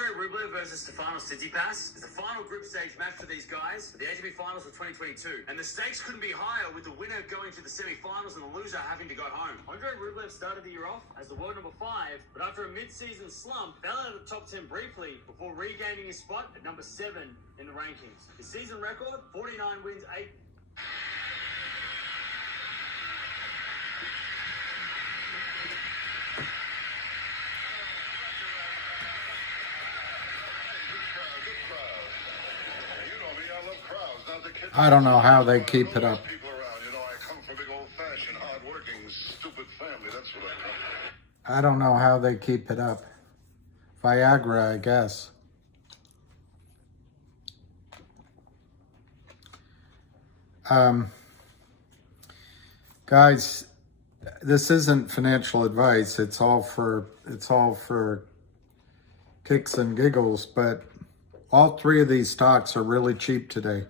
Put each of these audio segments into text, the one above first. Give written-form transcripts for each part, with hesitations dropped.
Andre Rublev versus Stefanos Tsitsipas is the final group stage match for these guys at the ATP Finals of 2022. And the stakes couldn't be higher, with the winner going to the semi-finals and the loser having to go home. Andre Rublev started the year off as the world number 5, but after a mid-season slump, fell out of the top 10 briefly before regaining his spot at number 7 in the rankings. His season record, 49 wins, 8... I don't know how they keep it up. I don't know how they keep it up. Viagra, I guess. Guys, this isn't financial advice. It's all for kicks and giggles, but all three of these stocks are really cheap today.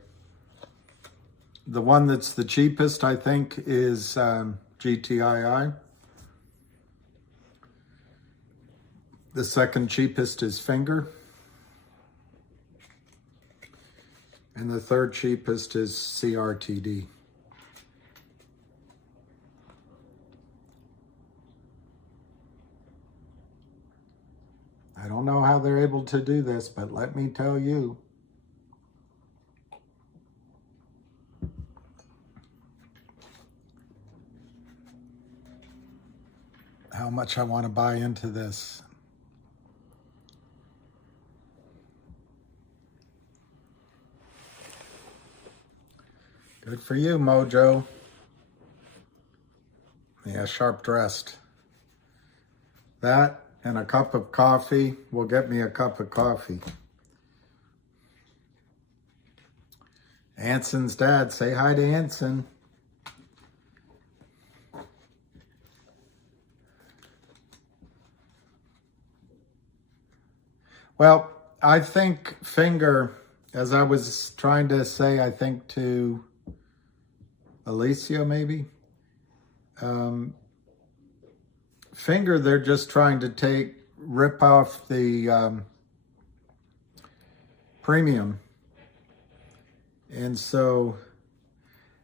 The one that's the cheapest, I think, is GTII. The second cheapest is Finger. And the third cheapest is CRTD. I don't know how they're able to do this, but let me tell you. How much I want to buy into this. Good for you, Mojo. Yeah, sharp dressed. That and a cup of coffee will get me a cup of coffee. Anson's dad, say hi to Anson. Well, I think Finger, as I was trying to say, I think to Alicia maybe, Finger, they're just trying to rip off the premium. And so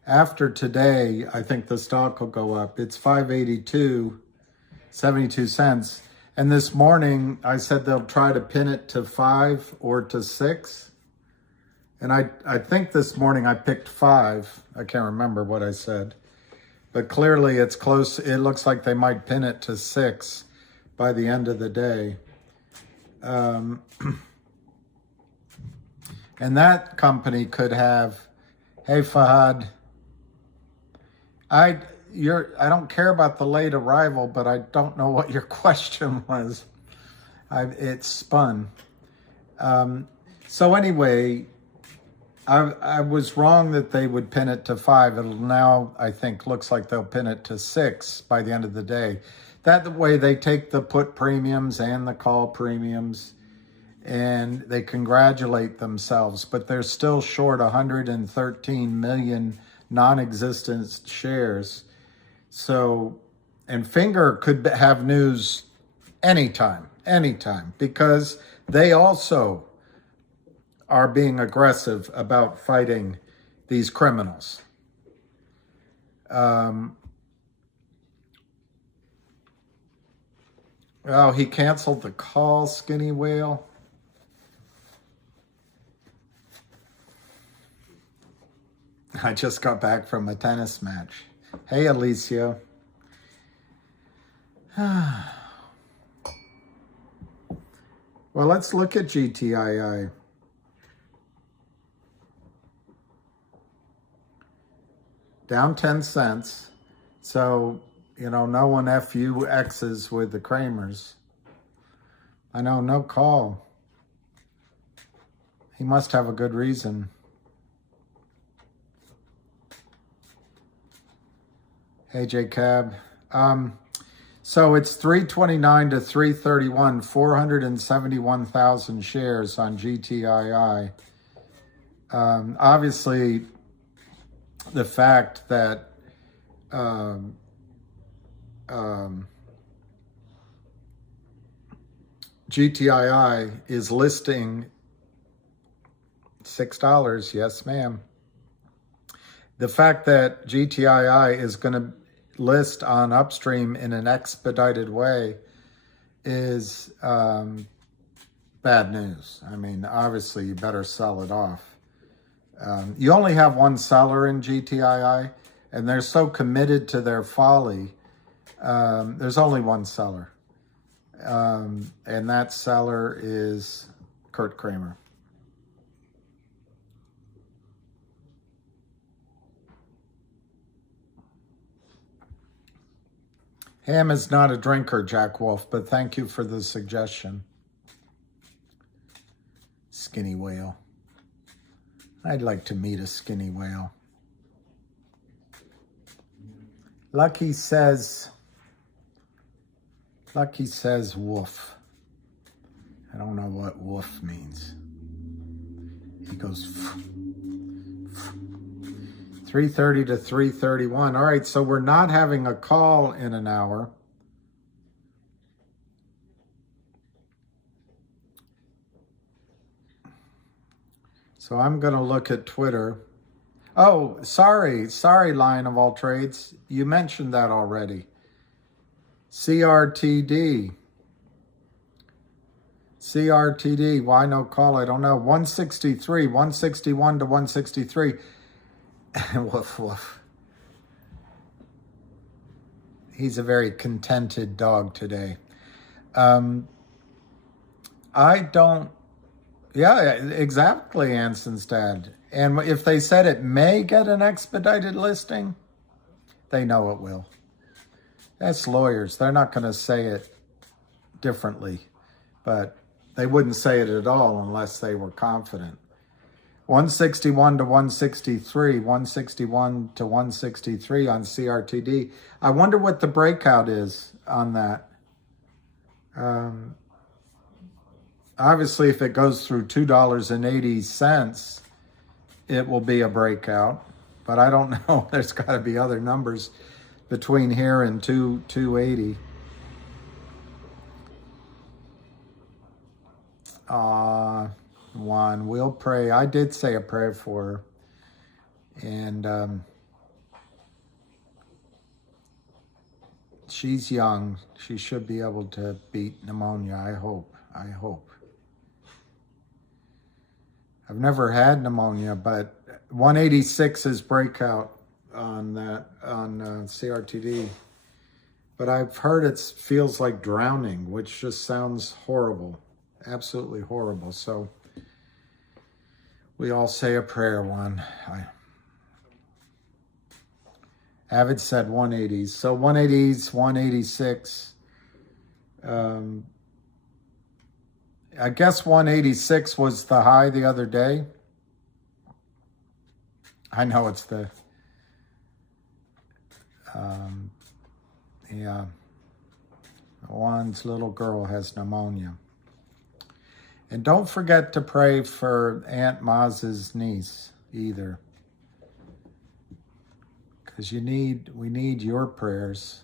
after today, I think the stock will go up. It's 582, 72 cents. And this morning, I said they'll try to pin it to 5 or to 6. And I think this morning I picked 5. I can't remember what I said. But clearly it's close. It looks like they might pin it to 6 by the end of the day. And that company could have, hey, Fahad, I don't care about the late arrival, but I don't know what your question was. It's spun. So anyway, I was wrong that they would pin it to 5. It'll now, I think, looks like they'll pin it to 6 by the end of the day. That way they take the put premiums and the call premiums and they congratulate themselves, but they're still short 113 million non-existent shares. So, and Finger could have news anytime, because they also are being aggressive about fighting these criminals. Oh, he canceled the call, Skinny Whale. I just got back from a tennis match. Hey, Alicia. Well, let's look at GTII. Down 10 cents. So, you know, no one FUXs with the Kramers. I know, no call. He must have a good reason. Hey, J-Cab. So it's 329 to 331, 471,000 shares on GTII. Obviously, the fact that GTII is listing $6. Yes, ma'am. The fact that GTII is going to list on Upstream in an expedited way is bad news. I mean, obviously, you better sell it off. You only have one seller in GTII, and they're so committed to their folly. There's only one seller. And that seller is Curt Kramer. Ham is not a drinker, Jack Wolf, but thank you for the suggestion. Skinny whale. I'd like to meet a skinny whale. Lucky says woof. I don't know what woof means. He goes 3:30 to 3:31. All right, so we're not having a call in an hour. So I'm going to look at Twitter. Oh, sorry, Lion of all trades. You mentioned that already. CRTD, why no call? I don't know. 163, 161 to 163. Woof, woof. He's a very contented dog today. I don't, yeah, exactly, Anson's dad. And if they said it may get an expedited listing, they know it will. That's lawyers. They're not going to say it differently, but they wouldn't say it at all unless they were confident. 161 to 163, 161 to 163 on CRTD. I wonder what the breakout is on that. Obviously, if it goes through $2.80, it will be a breakout. But I don't know. There's got to be other numbers between here and 280. One, we'll pray. I did say a prayer for her. And she's young. She should be able to beat pneumonia, I hope. I've never had pneumonia, but 186 is breakout on that, on CRTD. But I've heard it feels like drowning, which just sounds horrible. Absolutely horrible. So we all say a prayer, Juan. Avid said 180s. So 180s, 186. I guess 186 was the high the other day. I know it's the... yeah. Juan's little girl has pneumonia. And don't forget to pray for Aunt Maz's niece either. Because we need your prayers.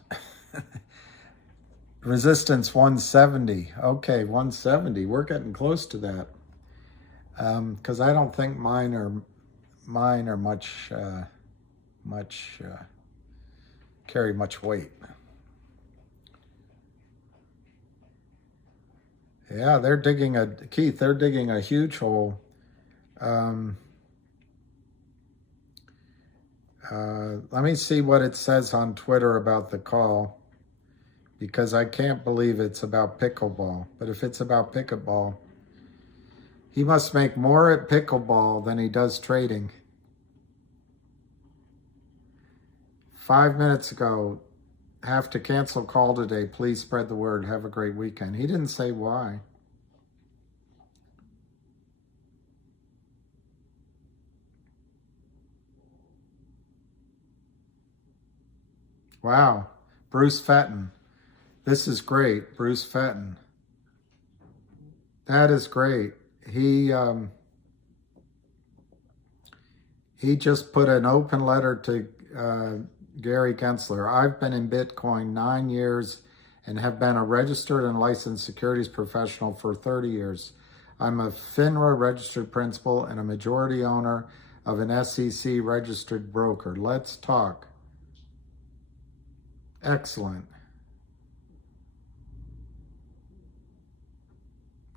Resistance 170. Okay, 170. We're getting close to that. Because I don't think mine are much carry much weight. Yeah, they're digging a huge hole. Let me see what it says on Twitter about the call, because I can't believe it's about pickleball. But if it's about pickleball, he must make more at pickleball than he does trading. 5 minutes ago, have to cancel call today. Please spread the word. Have a great weekend. He didn't say why. Wow. Bruce Fenton. This is great. Bruce Fenton. That is great. He just put an open letter to Gary Gensler. I've been in Bitcoin 9 years and have been a registered and licensed securities professional for 30 years. I'm a FINRA registered principal and a majority owner of an SEC registered broker. Let's talk. Excellent.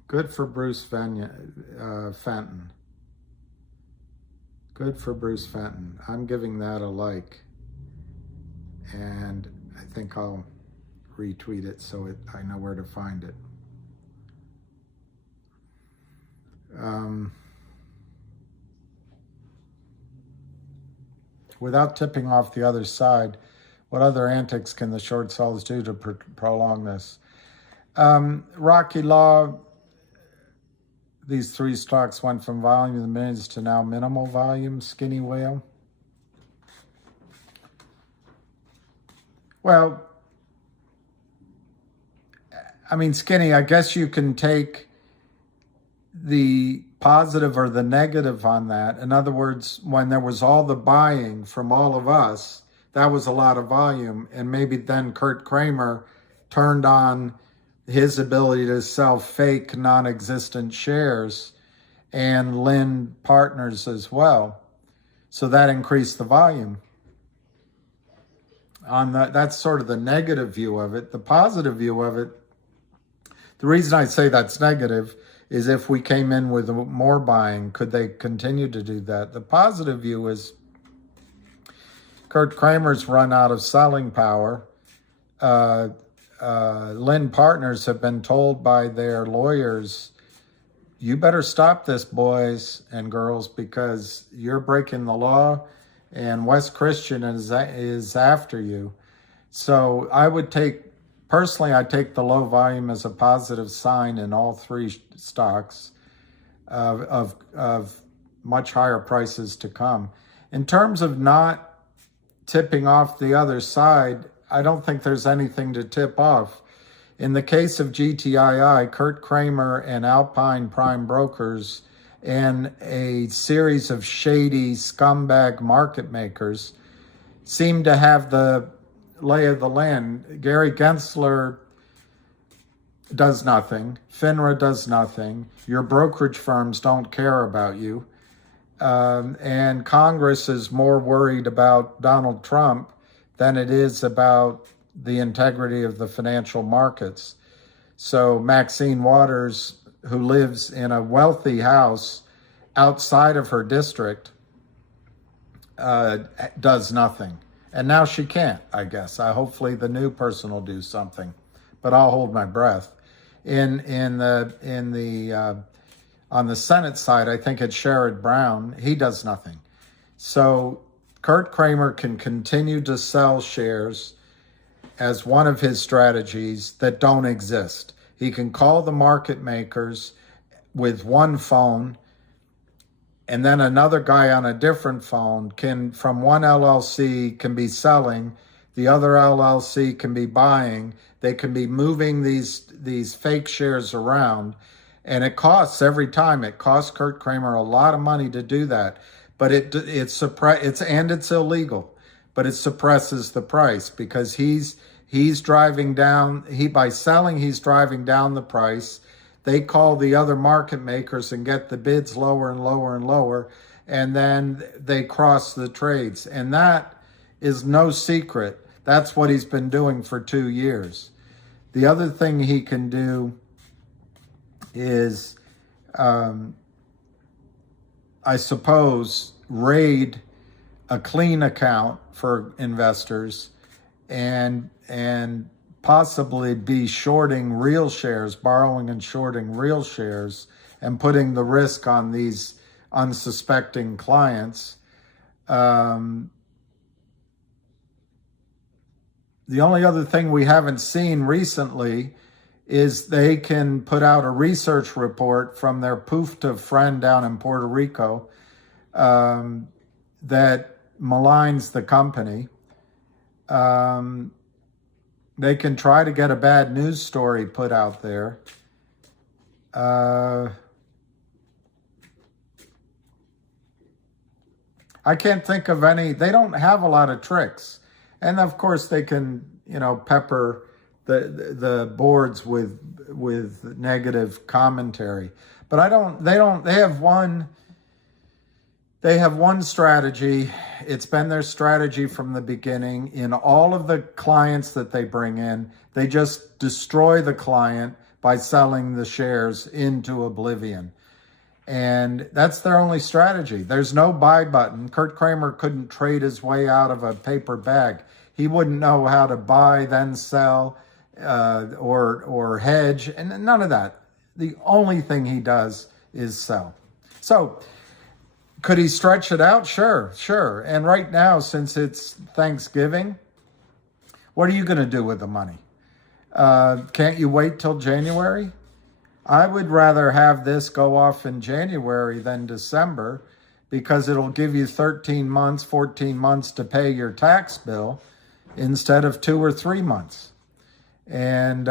Good for Bruce Fenton. Good for Bruce Fenton. I'm giving that a like. And I think I'll retweet it so I know where to find it. Without tipping off the other side, what other antics can the short sellers do to prolong this? Rocky Law, these three stocks went from volume in the millions to now minimal volume. Skinny Whale. Well, I mean, Skinny, I guess you can take the positive or the negative on that. In other words, when there was all the buying from all of us, that was a lot of volume. And maybe then Curt Kramer turned on his ability to sell fake non-existent shares, and Lynn Partners as well. So that increased the volume. That's sort of the negative view of it. The positive view of it, the reason I say that's negative is if we came in with more buying, could they continue to do that? The positive view is Curt Kramer's run out of selling power. Lynn Partners have been told by their lawyers, you better stop this, boys and girls, because you're breaking the law and West Christian is after you. So I would personally, I take the low volume as a positive sign in all three stocks of much higher prices to come. In terms of not tipping off the other side, I don't think there's anything to tip off. In the case of GTII, Curt Kramer and Alpine Prime brokers and a series of shady scumbag market makers seem to have the lay of the land. Gary Gensler does nothing. FINRA does nothing. Your brokerage firms don't care about you. And Congress is more worried about Donald Trump than it is about the integrity of the financial markets. So Maxine Waters, who lives in a wealthy house outside of her district, does nothing. And now she can't, I guess. Hopefully the new person will do something, but I'll hold my breath. On the Senate side, I think it's Sherrod Brown. He does nothing. So Curt Kramer can continue to sell shares as one of his strategies that don't exist. He can call the market makers with one phone, and then another guy on a different phone from one LLC can be selling, the other LLC can be buying. They can be moving these fake shares around, and it costs every time. It costs Curt Kramer a lot of money to do that, but it's illegal. But it suppresses the price because he's driving down. By selling, he's driving down the price. They call the other market makers and get the bids lower and lower and lower, and then they cross the trades. And that is no secret. That's what he's been doing for 2 years. The other thing he can do is, I suppose, raid a clean account for investors and possibly be shorting real shares, borrowing and shorting real shares, and putting the risk on these unsuspecting clients. The only other thing we haven't seen recently is they can put out a research report from their poofed friend down in Puerto Rico that maligns the company. They can try to get a bad news story put out there. I can't think of any. They don't have a lot of tricks. And of course they can, pepper the boards with negative commentary. But they have one strategy. It's been their strategy from the beginning. In all of the clients that they bring in, they just destroy the client by selling the shares into oblivion. And that's their only strategy. There's no buy button. Curt Kramer couldn't trade his way out of a paper bag. He wouldn't know how to buy, then sell, or hedge, and none of that. The only thing he does is sell. So could he stretch it out? Sure. And right now, since it's Thanksgiving, what are you going to do with the money? Can't you wait till January? I would rather have this go off in January than December, because it'll give you 13 months, 14 months to pay your tax bill instead of 2 or 3 months. And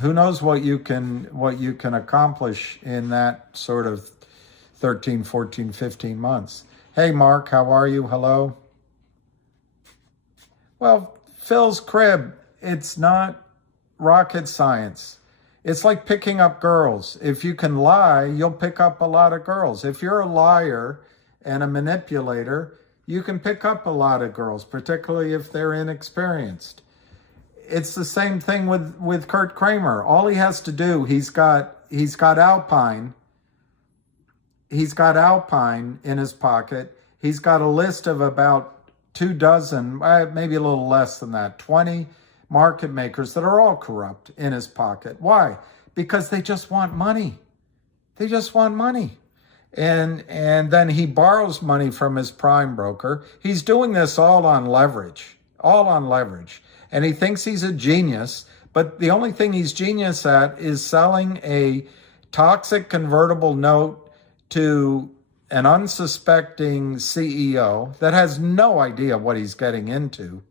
who knows what you can accomplish in that sort of 13, 14, 15 months. Hey, Mark, how are you? Hello. Well, Phil's crib, it's not rocket science. It's like picking up girls. If you can lie, you'll pick up a lot of girls. If you're a liar and a manipulator, you can pick up a lot of girls, particularly if they're inexperienced. It's the same thing with Curt Kramer. All he has to do, he's got Alpine. He's got Alpine in his pocket. He's got a list of about 24, maybe a little less than that, 20 market makers that are all corrupt in his pocket. Why? Because they just want money. They just want money. And then he borrows money from his prime broker. He's doing this all on leverage. And he thinks he's a genius, but the only thing he's genius at is selling a toxic convertible note to an unsuspecting CEO that has no idea what he's getting into.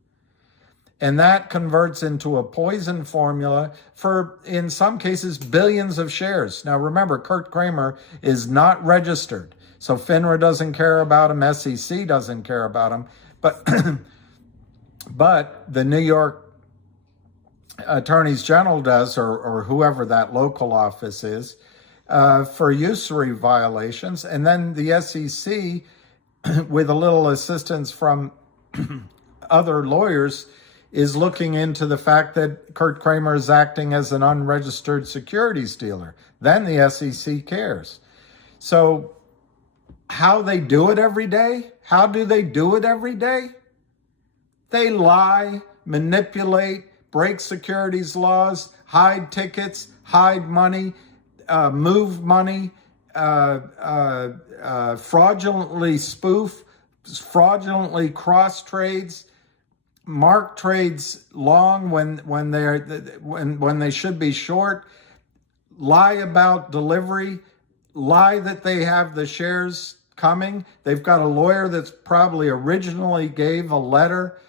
And that converts into a poison formula for, in some cases, billions of shares. Now, remember, Curt Kramer is not registered. So FINRA doesn't care about him. SEC doesn't care about him. But, but the New York Attorneys General does, or whoever that local office is, for usury violations. And then the SEC, with a little assistance from other lawyers, is looking into the fact that Curt Kramer is acting as an unregistered securities dealer. Then the SEC cares. So how they do it every day? How do they do it every day? They lie, manipulate, break securities laws, hide tickets, hide money, move money, fraudulently spoof, fraudulently cross trades, mark trades long when they should be short, lie about delivery, lie that they have the shares coming. They've got a lawyer that's probably originally gave a letter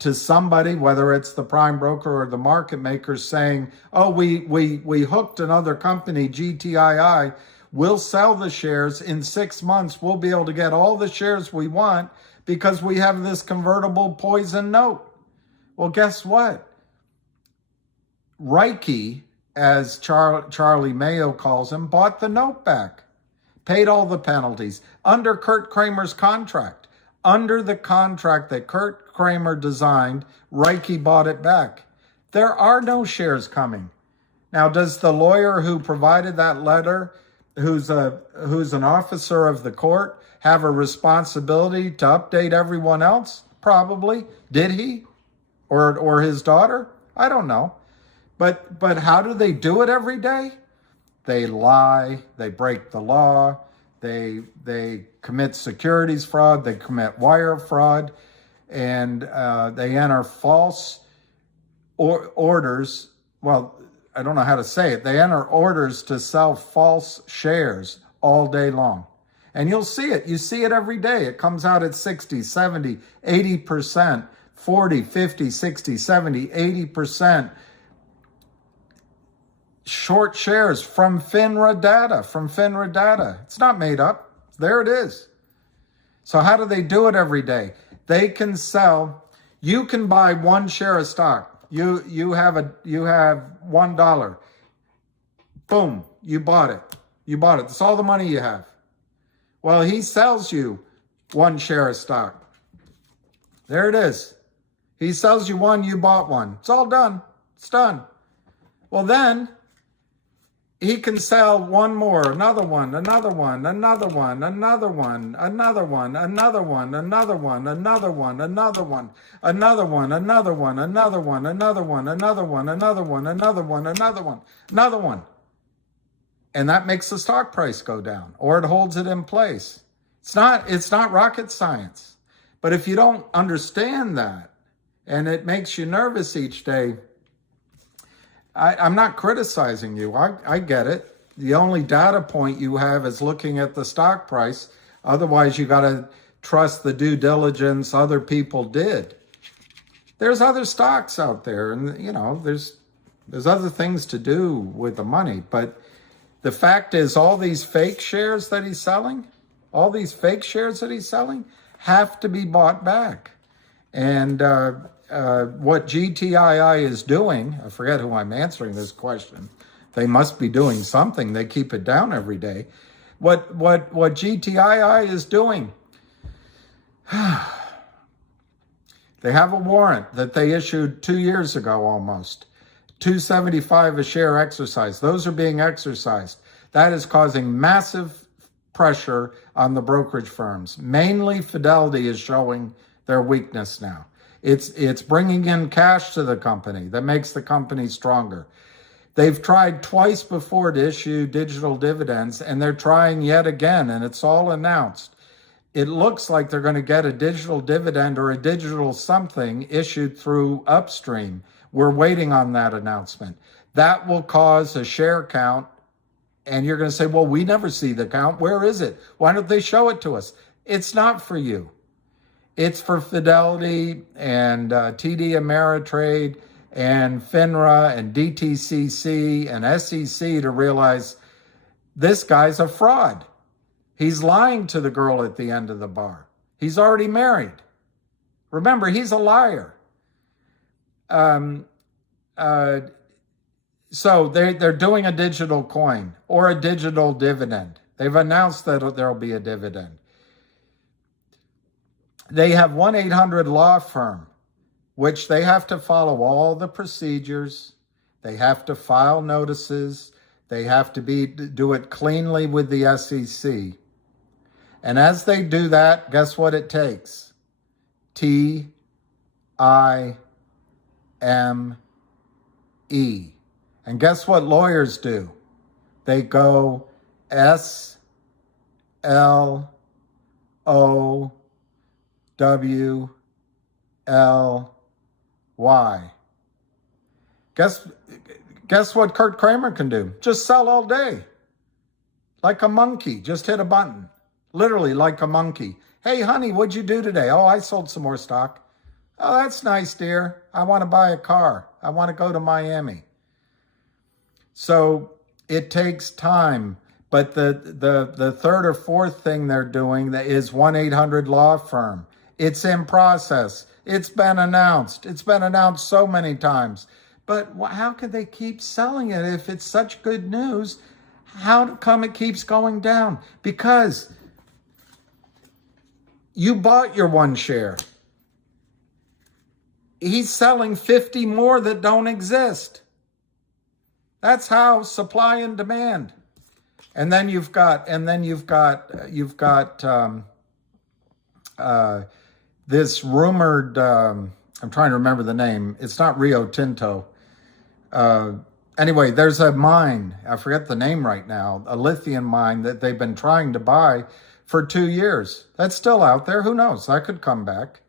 to somebody, whether it's the prime broker or the market maker, saying, oh, we hooked another company, GTII, we'll sell the shares in 6 months. We'll be able to get all the shares we want because we have this convertible poison note. Well, guess what? Reiki, as Charlie Mayo calls him, bought the note back, paid all the penalties under Curt Kramer's contract. Under the contract that Curt Kramer designed, Reiki bought it back. There are no shares coming. Now, does the lawyer who provided that letter, who's an officer of the court, have a responsibility to update everyone else? Probably. Did he? Or his daughter? I don't know. But how do they do it every day? They lie, they break the law, they commit securities fraud, they commit wire fraud, and they enter false orders. Well, I don't know how to say it. They enter orders to sell false shares all day long. And you'll see it. You see it every day. It comes out at 60, 70, 80%, 40, 50, 60, 70, 80%. Short shares from FINRA data. It's not made up. There it is. So how do they do it every day? They can sell. You can buy one share of stock. You have $1. Boom, you bought it. You bought it. That's all the money you have. Well, he sells you one share of stock. There it is. He sells you one, you bought one. It's all done. It's done. Well, then he can sell one more, another one, another one, another one, another one, another one, another one, another one, another one, another one, another one, another one, another one, another one, another one, another one, another one, another one, another one. And that makes the stock price go down, or it holds it in place. It's not rocket science. But if you don't understand that, and it makes you nervous each day, I'm not criticizing you. I get it. The only data point you have is looking at the stock price. Otherwise, you got to trust the due diligence other people did. There's other stocks out there, and you know, there's other things to do with the money. But the fact is, all these fake shares that he's selling, have to be bought back. And what GTII is doing, I forget who I'm answering this question. They must be doing something. They keep it down every day. What GTII is doing, they have a warrant that they issued 2 years ago almost. $2.75 a share exercise. Those are being exercised. That is causing massive pressure on the brokerage firms. Mainly Fidelity is showing their weakness now. It's bringing in cash to the company that makes the company stronger. They've tried twice before to issue digital dividends, and they're trying yet again, and it's all announced. It looks like they're going to get a digital dividend or a digital something issued through Upstream. We're waiting on that announcement. That will cause a share count, and you're going to say, well, we never see the count. Where is it? Why don't they show it to us? It's not for you. It's for Fidelity and TD Ameritrade and FINRA and DTCC and SEC to realize this guy's a fraud. He's lying to the girl at the end of the bar. He's already married. Remember, he's a liar. So they're doing a digital coin or a digital dividend. They've announced that there'll be a dividend. They have 1-800 law firm, which they have to follow all the procedures. They have to file notices. They have to do it cleanly with the SEC. And as they do that, guess what it takes? TIME. And guess what lawyers do? They go SLOWY. Guess what Curt Kramer can do? Just sell all day. Like a monkey. Just hit a button. Literally like a monkey. Hey, honey, what'd you do today? Oh, I sold some more stock. Oh, that's nice, dear. I want to buy a car. I want to go to Miami. So it takes time. But the third or fourth thing they're doing is 1-800 law firm. It's in process. It's been announced. It's been announced so many times. But how could they keep selling it if it's such good news? How come it keeps going down? Because you bought your one share. He's selling 50 more that don't exist. That's how supply and demand. And then you've got this rumored, I'm trying to remember the name. It's not Rio Tinto. Anyway, there's a mine, I forget the name right now, a lithium mine that they've been trying to buy for 2 years. That's still out there. Who knows? That could come back.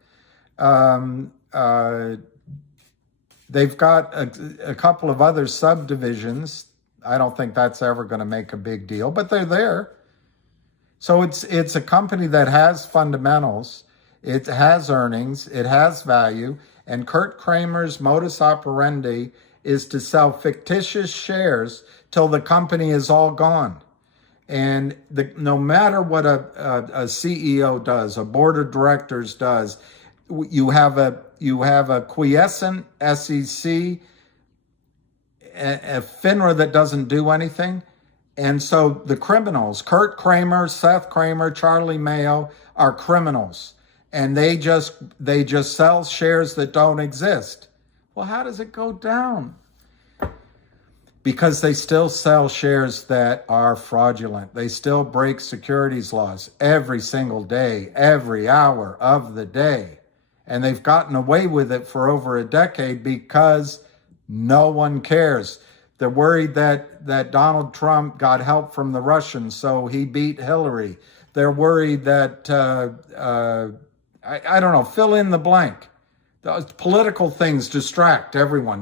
They've got a couple of other subdivisions. I don't think that's ever going to make a big deal, but they're there. So it's a company that has fundamentals. It has earnings. It has value. And Curt Kramer's modus operandi is to sell fictitious shares till the company is all gone. And no matter what a CEO does, a board of directors does, you have a quiescent SEC, a FINRA that doesn't do anything. And so the criminals, Curt Kramer, Seth Kramer, Charlie Mayo, are criminals. And they just sell shares that don't exist. Well, how does it go down? Because they still sell shares that are fraudulent. They still break securities laws every single day, every hour of the day. And they've gotten away with it for over a decade because no one cares. They're worried that Donald Trump got help from the Russians, so he beat Hillary. They're worried that, I don't know, fill in the blank. Those political things distract everyone.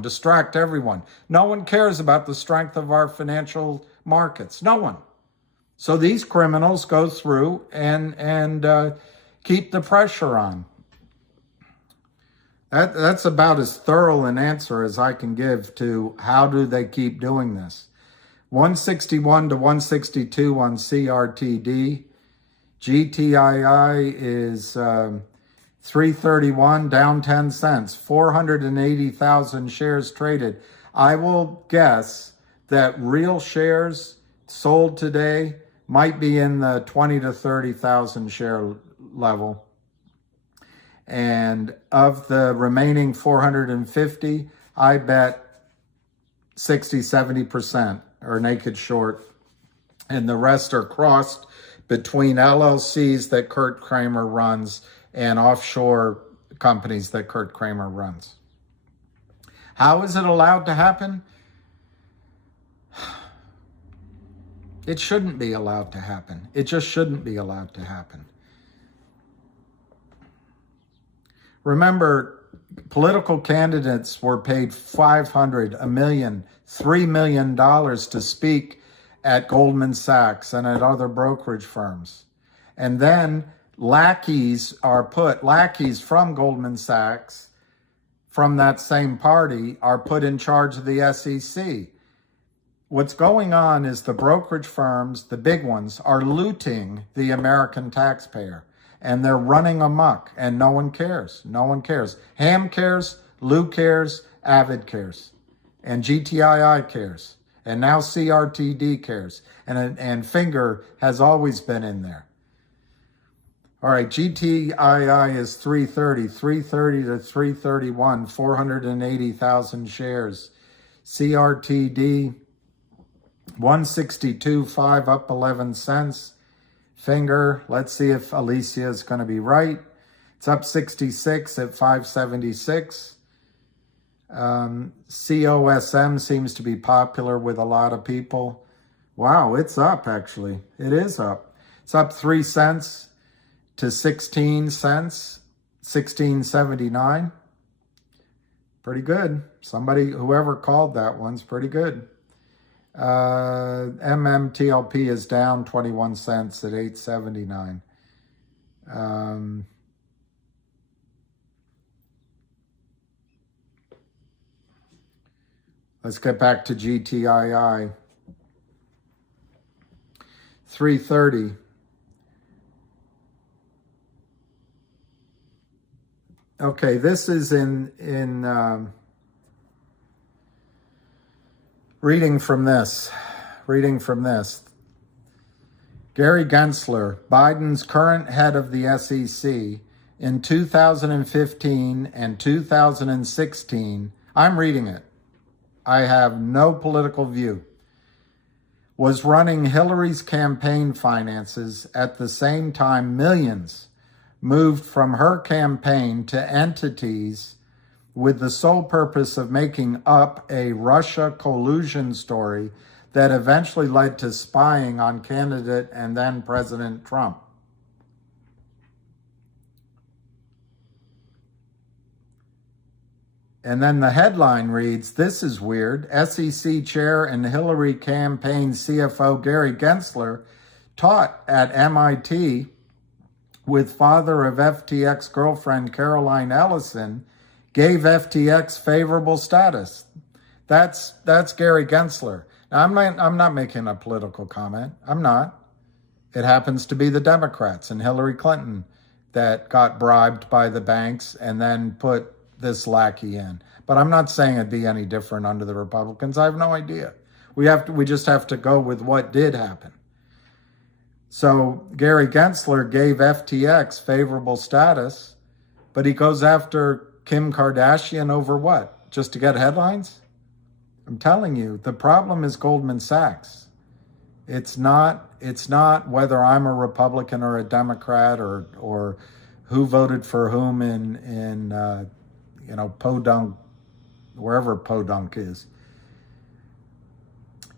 No one cares about the strength of our financial markets. No one. So these criminals go through and keep the pressure on. That's about as thorough an answer as I can give to how do they keep doing this. 161 to 162 on CRTD. GTII is 331, down 10 cents, 480,000 shares traded. I will guess that real shares sold today might be in the 20 to 30,000 share level. And of the remaining 450, I bet 60, 70% are naked short. And the rest are crossed between LLCs that Curt Kramer runs and offshore companies that Curt Kramer runs. How is it allowed to happen? It shouldn't be allowed to happen. It just shouldn't be allowed to happen. Remember, political candidates were paid $500, $1 million, $3 million to speak at Goldman Sachs and at other brokerage firms. And then lackeys from Goldman Sachs, from that same party, are put in charge of the SEC. What's going on is the brokerage firms, the big ones, are looting the American taxpayer. And they're running amok, and no one cares. No one cares. Ham cares, Lou cares, Avid cares, and GTII cares, and now CRTD cares, and Finger has always been in there. All right, GTII is 330 to 331, 480,000 shares. CRTD, 162.5, up 11 cents. Finger, let's see if Alicia is going to be right. It's up 66 at 576. COSM seems to be popular with a lot of people. Wow, it's up actually. It is up. It's up 3 cents to 16 cents, 16.79. Pretty good. Whoever called that one's pretty good. MMTLP is down 21 cents at 8.79. Let's get back to GTII. 330. Okay, this is in reading from this. Gary Gensler, Biden's current head of the SEC, in 2015 and 2016, I'm reading it. I have no political view, was running Hillary's campaign finances at the same time millions moved from her campaign to entities with the sole purpose of making up a Russia collusion story that eventually led to spying on candidate and then President Trump. And then the headline reads, "This is weird. SEC Chair and Hillary campaign CFO Gary Gensler taught at MIT with father of FTX girlfriend Caroline Ellison, gave FTX favorable status." That's Gary Gensler. Now, I'm not making a political comment. I'm not. It happens to be the Democrats and Hillary Clinton that got bribed by the banks and then put this lackey in. But I'm not saying it'd be any different under the Republicans. I have no idea. We just have to go with what did happen. So Gary Gensler gave FTX favorable status, but he goes after Kim Kardashian over what? Just to get headlines? I'm telling you, the problem is Goldman Sachs. It's not whether I'm a Republican or a Democrat or who voted for whom in Podunk, wherever Podunk is.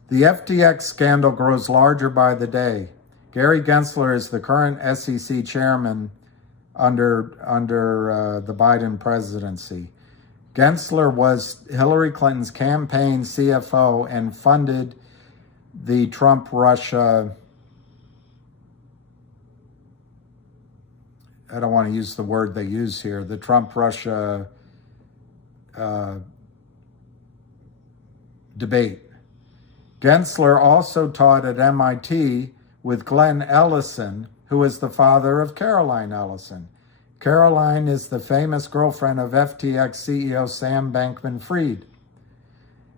The FTX scandal grows larger by the day. Gary Gensler is the current SEC chairman under the Biden presidency. Gensler was Hillary Clinton's campaign CFO and funded the Trump-Russia, I don't want to use the word they use here, the Trump-Russia debate. Gensler also taught at MIT with Glenn Ellison, who is the father of Caroline Ellison. Caroline is the famous girlfriend of FTX CEO Sam Bankman-Fried.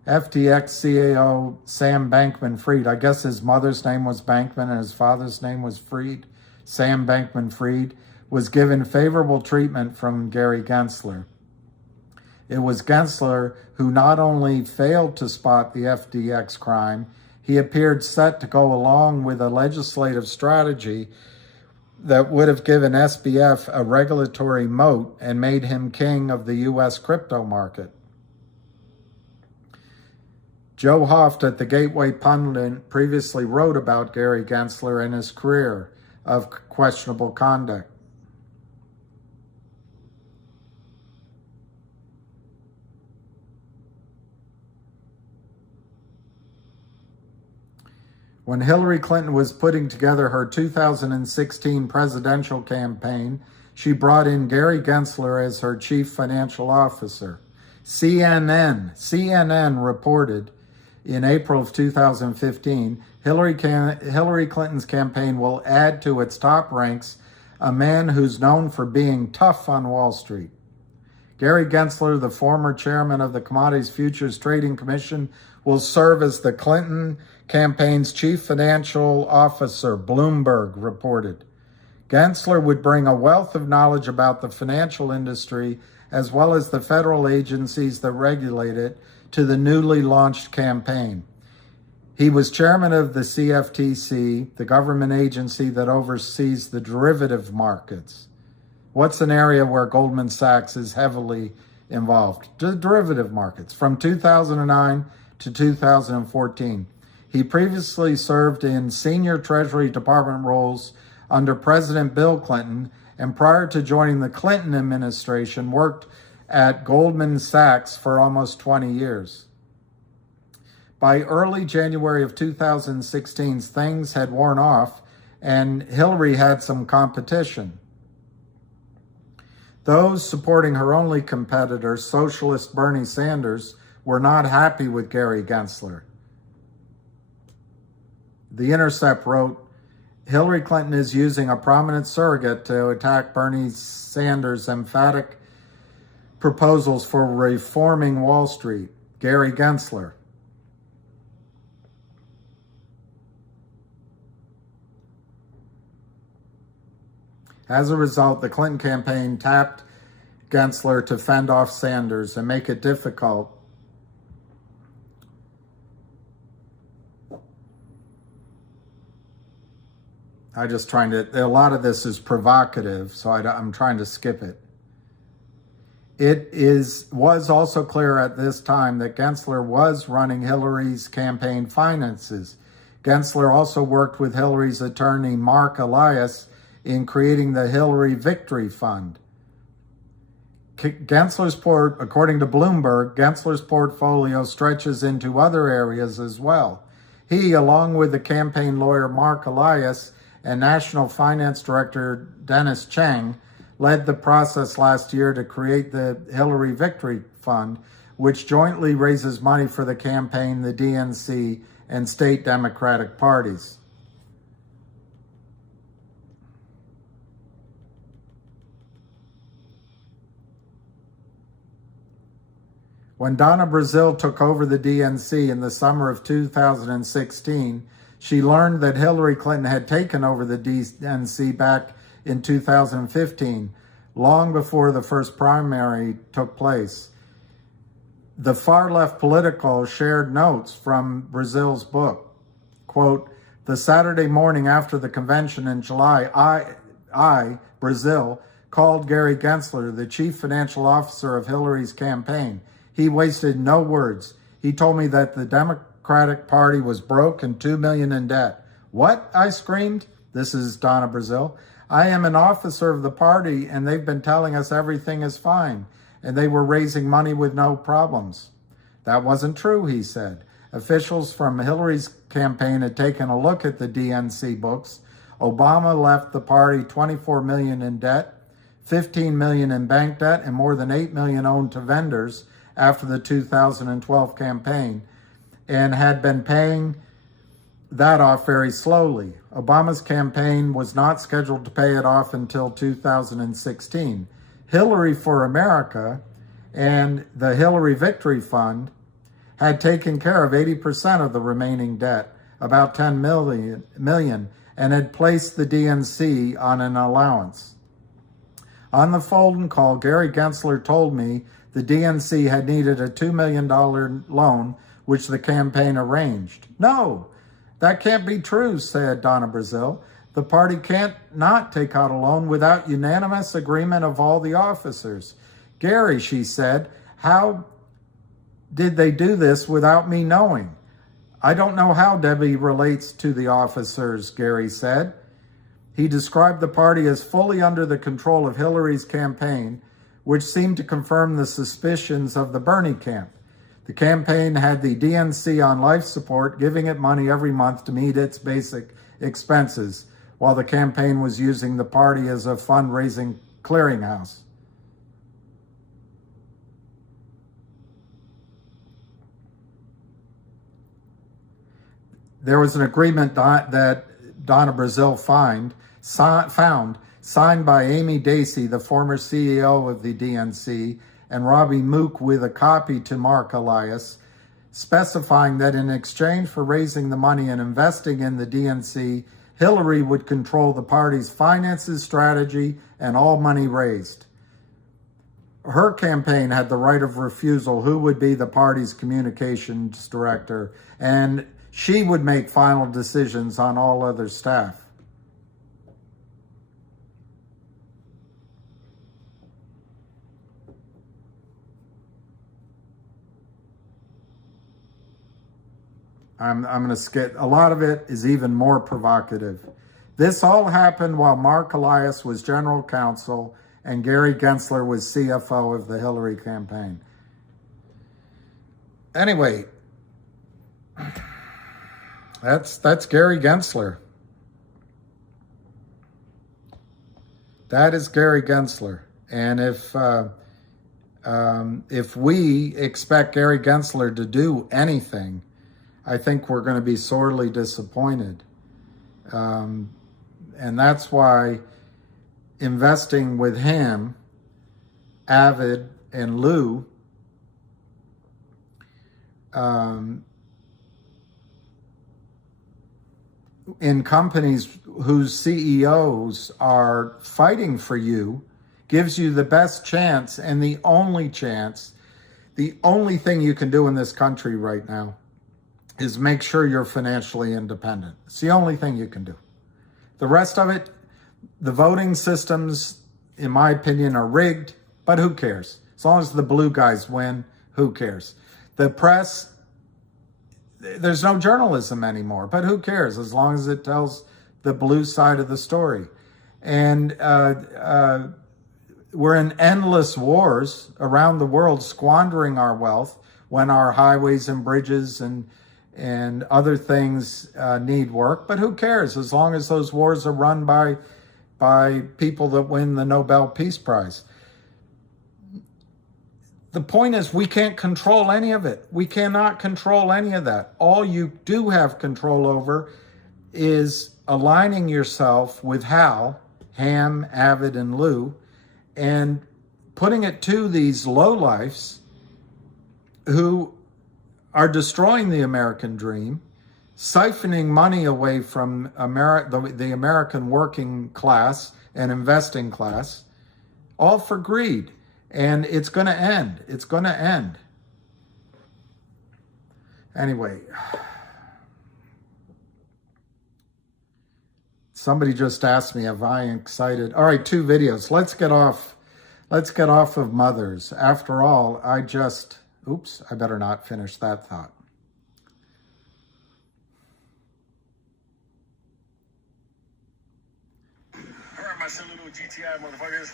FTX CEO Sam Bankman-Fried, I guess his mother's name was Bankman and his father's name was Fried. Sam Bankman-Fried was given favorable treatment from Gary Gensler. It was Gensler who not only failed to spot the FTX crime, he appeared set to go along with a legislative strategy that would have given SBF a regulatory moat and made him king of the U.S. crypto market. Joe Hoft at the Gateway Pundit previously wrote about Gary Gensler and his career of questionable conduct. When Hillary Clinton was putting together her 2016 presidential campaign, she brought in Gary Gensler as her chief financial officer. CNN reported in April of 2015, Hillary Clinton's campaign will add to its top ranks a man who's known for being tough on Wall Street. Gary Gensler, the former chairman of the Commodities Futures Trading Commission, will serve as the Clinton campaign's chief financial officer, Bloomberg reported. Gensler would bring a wealth of knowledge about the financial industry as well as the federal agencies that regulate it to the newly launched campaign. He was chairman of the CFTC, the government agency that oversees the derivative markets. What's an area where Goldman Sachs is heavily involved? The derivative markets from 2009 to 2014. He previously served in senior Treasury Department roles under President Bill Clinton, and prior to joining the Clinton administration, worked at Goldman Sachs for almost 20 years. By early January of 2016, things had worn off, and Hillary had some competition. Those supporting her only competitor, socialist Bernie Sanders, were not happy with Gary Gensler. The Intercept wrote, Hillary Clinton is using a prominent surrogate to attack Bernie Sanders' emphatic proposals for reforming Wall Street, Gary Gensler. As a result, the Clinton campaign tapped Gensler to fend off Sanders and make it difficult a lot of this is provocative, so I'm trying to skip it. It was also clear at this time that Gensler was running Hillary's campaign finances. Gensler also worked with Hillary's attorney, Mark Elias, in creating the Hillary Victory Fund. According to Bloomberg, Gensler's portfolio stretches into other areas as well. He, along with the campaign lawyer Mark Elias and National Finance Director Dennis Chang, led the process last year to create the Hillary Victory Fund, which jointly raises money for the campaign, the DNC, and state Democratic parties. When Donna Brazile took over the DNC in the summer of 2016, she learned that Hillary Clinton had taken over the DNC back in 2015, long before the first primary took place. The far-left Politico shared notes from Brazile's book. Quote, "The Saturday morning after the convention in July, Brazile, called Gary Gensler, the chief financial officer of Hillary's campaign. He wasted no words. He told me that the Democratic Party was broke and $2 million in debt." "What?" I screamed. This is Donna Brazile. "I am an officer of the party, and they've been telling us everything is fine, and they were raising money with no problems." "That wasn't true," he said. Officials from Hillary's campaign had taken a look at the DNC books. Obama left the party $24 million in debt, $15 million in bank debt, and more than $8 million owed to vendors after the 2012 campaign, and had been paying that off very slowly. Obama's campaign was not scheduled to pay it off until 2016. Hillary for America and the Hillary Victory Fund had taken care of 80% of the remaining debt, about $10 million, and had placed the DNC on an allowance. On the phone call, Gary Gensler told me the DNC had needed a $2 million loan, which the campaign arranged. "No, that can't be true," said Donna Brazile. "The party can't not take out a loan without unanimous agreement of all the officers." "Gary," she said, "how did they do this without me knowing?" "I don't know how Debbie relates to the officers," Gary said. He described the party as fully under the control of Hillary's campaign, which seemed to confirm the suspicions of the Bernie camp. The campaign had the DNC on life support, giving it money every month to meet its basic expenses, while the campaign was using the party as a fundraising clearinghouse. There was an agreement that Donna Brazile found, signed by Amy Dacey, the former CEO of the DNC, and Robbie Mook, with a copy to Mark Elias, specifying that in exchange for raising the money and investing in the DNC, Hillary would control the party's finances, strategy, and all money raised. Her campaign had the right of refusal who would be the party's communications director, and she would make final decisions on all other staff. I'm going to skip. A lot of it is even more provocative. This all happened while Mark Elias was general counsel and Gary Gensler was CFO of the Hillary campaign. Anyway, that's Gary Gensler. That is Gary Gensler. And if we expect Gary Gensler to do anything, I think we're going to be sorely disappointed. And that's why investing with him, Avid, and Lou in companies whose CEOs are fighting for you gives you the best chance and the only thing you can do in this country right now is make sure you're financially independent. It's the only thing you can do. The rest of it, the voting systems, in my opinion, are rigged, but who cares? As long as the blue guys win, who cares? The press, there's no journalism anymore, but who cares? As long as it tells the blue side of the story. And we're in endless wars around the world, squandering our wealth when our highways and bridges and other things need work, but who cares as long as those wars are run by people that win the Nobel Peace Prize. The point is, we can't control any of it. We cannot control any of that. All you do have control over is aligning yourself with Hal, Ham, Avid, and Lou, and putting it to these lowlifes who are destroying the American dream, siphoning money away from the American working class and investing class, all for greed. And it's going to end. It's going to end. Anyway, somebody just asked me, am I excited? All right, 2 videos. Let's get off of mothers. After all, oops, I better not finish that thought. All right, my silly little GTI motherfuckers.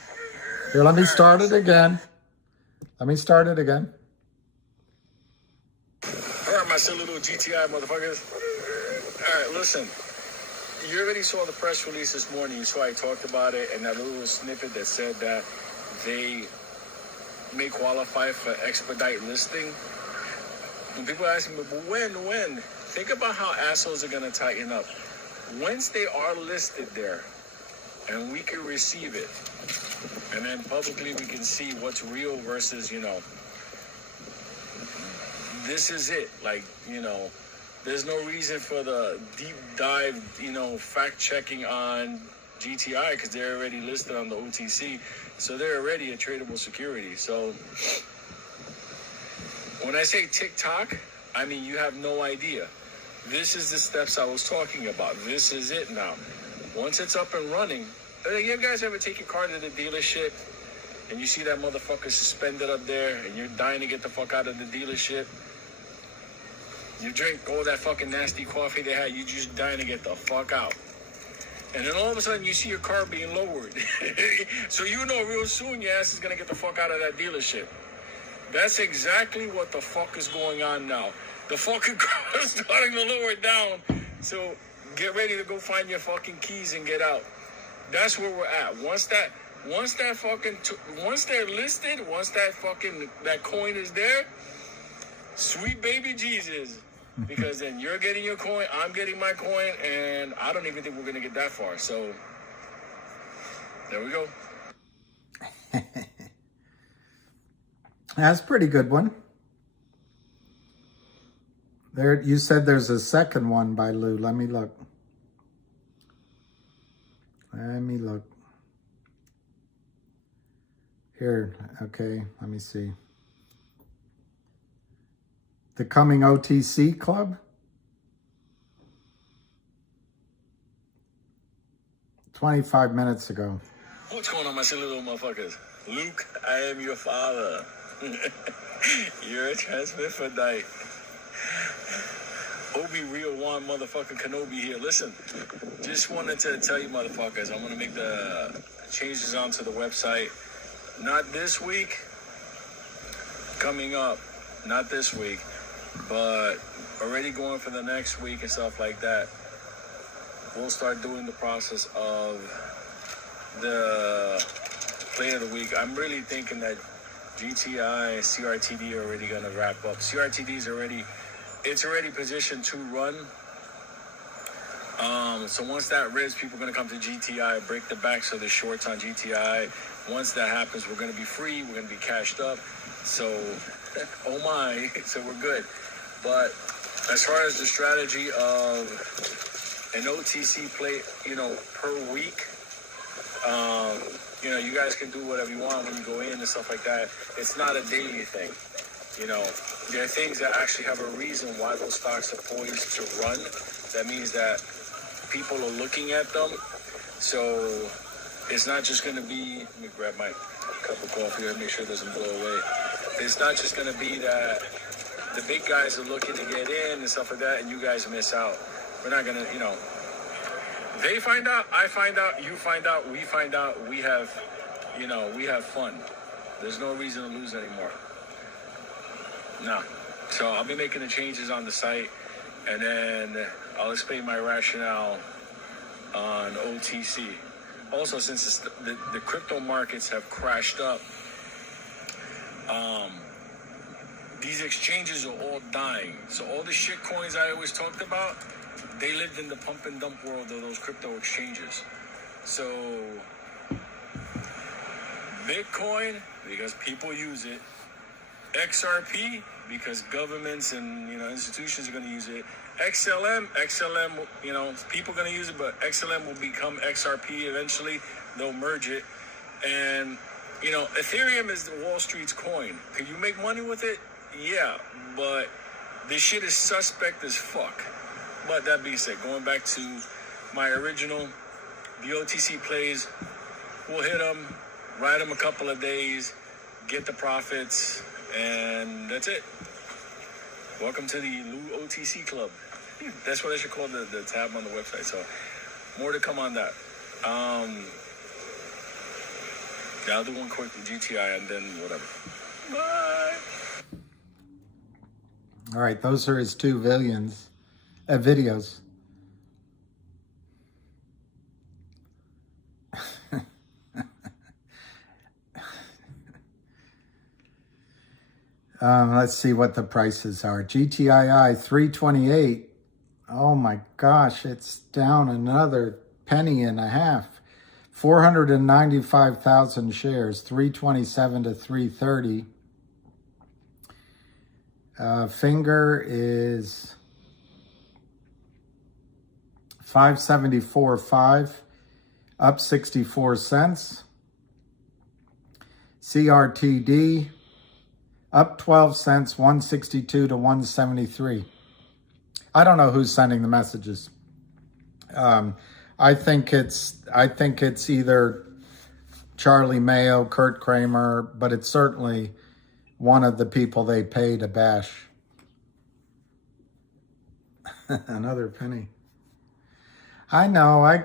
Here, let me start it again. Let me start it again. All right, my silly little GTI motherfuckers. All right, listen. You already saw the press release this morning. You saw I talked about it, and that little snippet that said that they may qualify for expedite listing. When people ask me, but when? Think about how assholes are going to tighten up. Once they are listed there, and we can receive it, and then publicly we can see what's real versus, this is it. Like, there's no reason for the deep dive, fact checking on GTI because they're already listed on the OTC. So they're already a tradable security. So when I say TikTok, I mean, you have no idea. This is the steps I was talking about. This is it now. Once it's up and running, you guys ever take your car to the dealership and you see that motherfucker suspended up there and you're dying to get the fuck out of the dealership? You drink all that fucking nasty coffee they had, you just dying to get the fuck out. And then all of a sudden you see your car being lowered. So real soon your ass is gonna get the fuck out of that dealership. That's exactly what the fuck is going on now. The fucking car is starting to lower down. So get ready to go find your fucking keys and get out. That's where we're at. Once they're listed, once that coin is there, sweet baby Jesus. Because then you're getting your coin, I'm getting my coin, and I don't even think we're going to get that far. So, there we go. That's a pretty good one. There, you said there's a second one by Lou. Let me look. Here, okay, let me see. The Coming OTC Club? 25 minutes ago. What's going on, my silly little motherfuckers? Luke, I am your father. You're a transmifrodite. Obi-Wan motherfucking Kenobi here. Listen, just wanted to tell you motherfuckers, I'm going to make the changes onto the website. Not this week. Coming up. Not this week. But already going for the next week and stuff like that. We'll start doing the process of the play of the week. I'm really thinking that GTI, CRTD are already going to wrap up. CRTD is already positioned to run. So once that rips, people are going to come to GTI, break the back so there's shorts on GTI. Once that happens, we're going to be free. We're going to be cashed up. So, oh my, so we're good. But as far as the strategy of an OTC play, per week, you guys can do whatever you want when you go in and stuff like that. It's not a daily thing. There are things that actually have a reason why those stocks are poised to run. That means that people are looking at them. So it's not just going to be, let me grab my cup of coffee and make sure it doesn't blow away. It's not just going to be that the big guys are looking to get in and stuff like that, and you guys miss out. We're not going to, they find out, I find out, you find out, we find out, we have fun. There's no reason to lose anymore. No. So I'll be making the changes on the site, and then I'll explain my rationale on OTC. Also, since the crypto markets have crashed up, these exchanges are all dying. So all the shit coins I always talked about, they lived in the pump and dump world of those crypto exchanges. So Bitcoin, because people use it, XRP, because governments and institutions are going to use it. XLM, people are going to use it, but XLM will become XRP eventually. They'll merge it, and Ethereum is Wall Street's coin. Can you make money with it? Yeah, but this shit is suspect as fuck. But that being said, going back to my original, the OTC plays, we'll hit them, ride them a couple of days, get the profits, and that's it. Welcome to the Lou OTC Club. That's what I should call the tab on the website. So more to come on that. Yeah, I'll do one quick with GTI and then whatever. Bye. All right, those are his 2 videos. Let's see what the prices are. GTII 328. Oh my gosh, it's down another penny and a half. 495,000 shares, 327 to 330. Finger is 574.5, up 64 cents. CRTD up 12 cents, 162 to 173. I don't know who's sending the messages. I think it's either Charlie Mayo, Curt Kramer, but it's certainly one of the people they pay to bash. Another penny. I know. I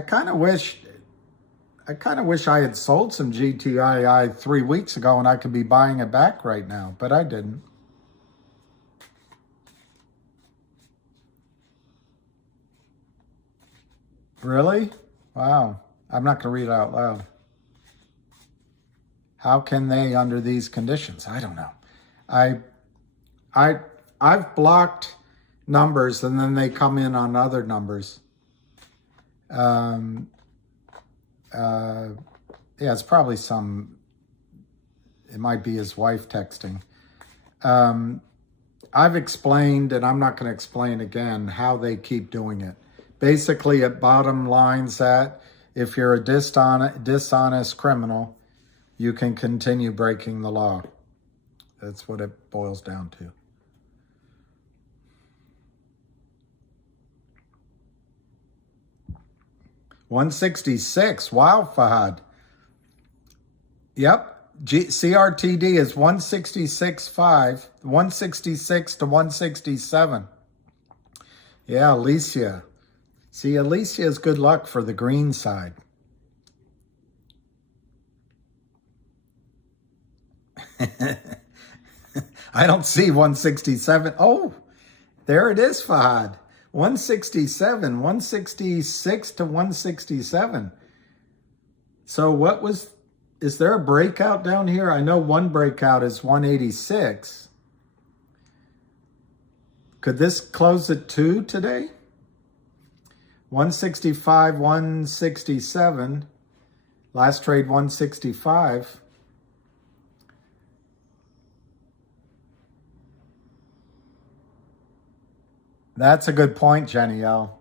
kind of wish I had sold some GTII 3 weeks ago and I could be buying it back right now, but I didn't. Really? Wow. I'm not going to read it out loud. How can they under these conditions? I don't know. I've blocked numbers and then they come in on other numbers. Yeah, it's probably it might be his wife texting. I've explained, and I'm not going to explain again, how they keep doing it. Basically, it bottom lines that if you're a dishonest criminal, you can continue breaking the law. That's what it boils down to. $166. Wow, Fahad. Yep. CRTD is 166.5, 166 to 167. Yeah, Alicia. See, Alicia is good luck for the green side. I don't see 167. Oh, there it is, Fahad. 167, 166 to 167. So is there a breakout down here? I know one breakout is 186. Could this close at 2 today? 165, 167. Last trade 165. That's a good point, Jenny L.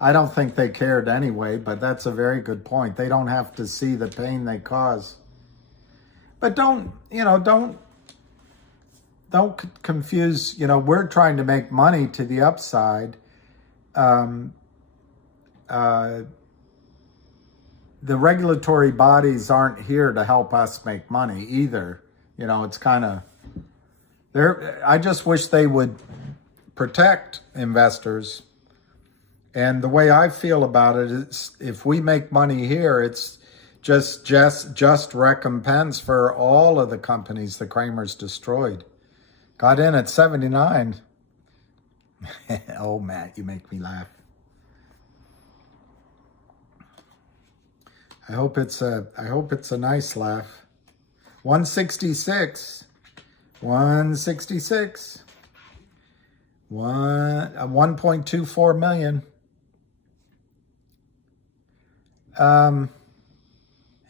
I don't think they cared anyway, but that's a very good point. They don't have to see the pain they cause. But don't confuse, we're trying to make money to the upside. The regulatory bodies aren't here to help us make money either. It's kind of, I just wish they would protect investors. And the way I feel about it is if we make money here, it's just recompense for all of the companies the Kramers destroyed. Got in at 79. Oh, Matt, you make me laugh. I hope it's a nice laugh. 166. 166. 1.24 million.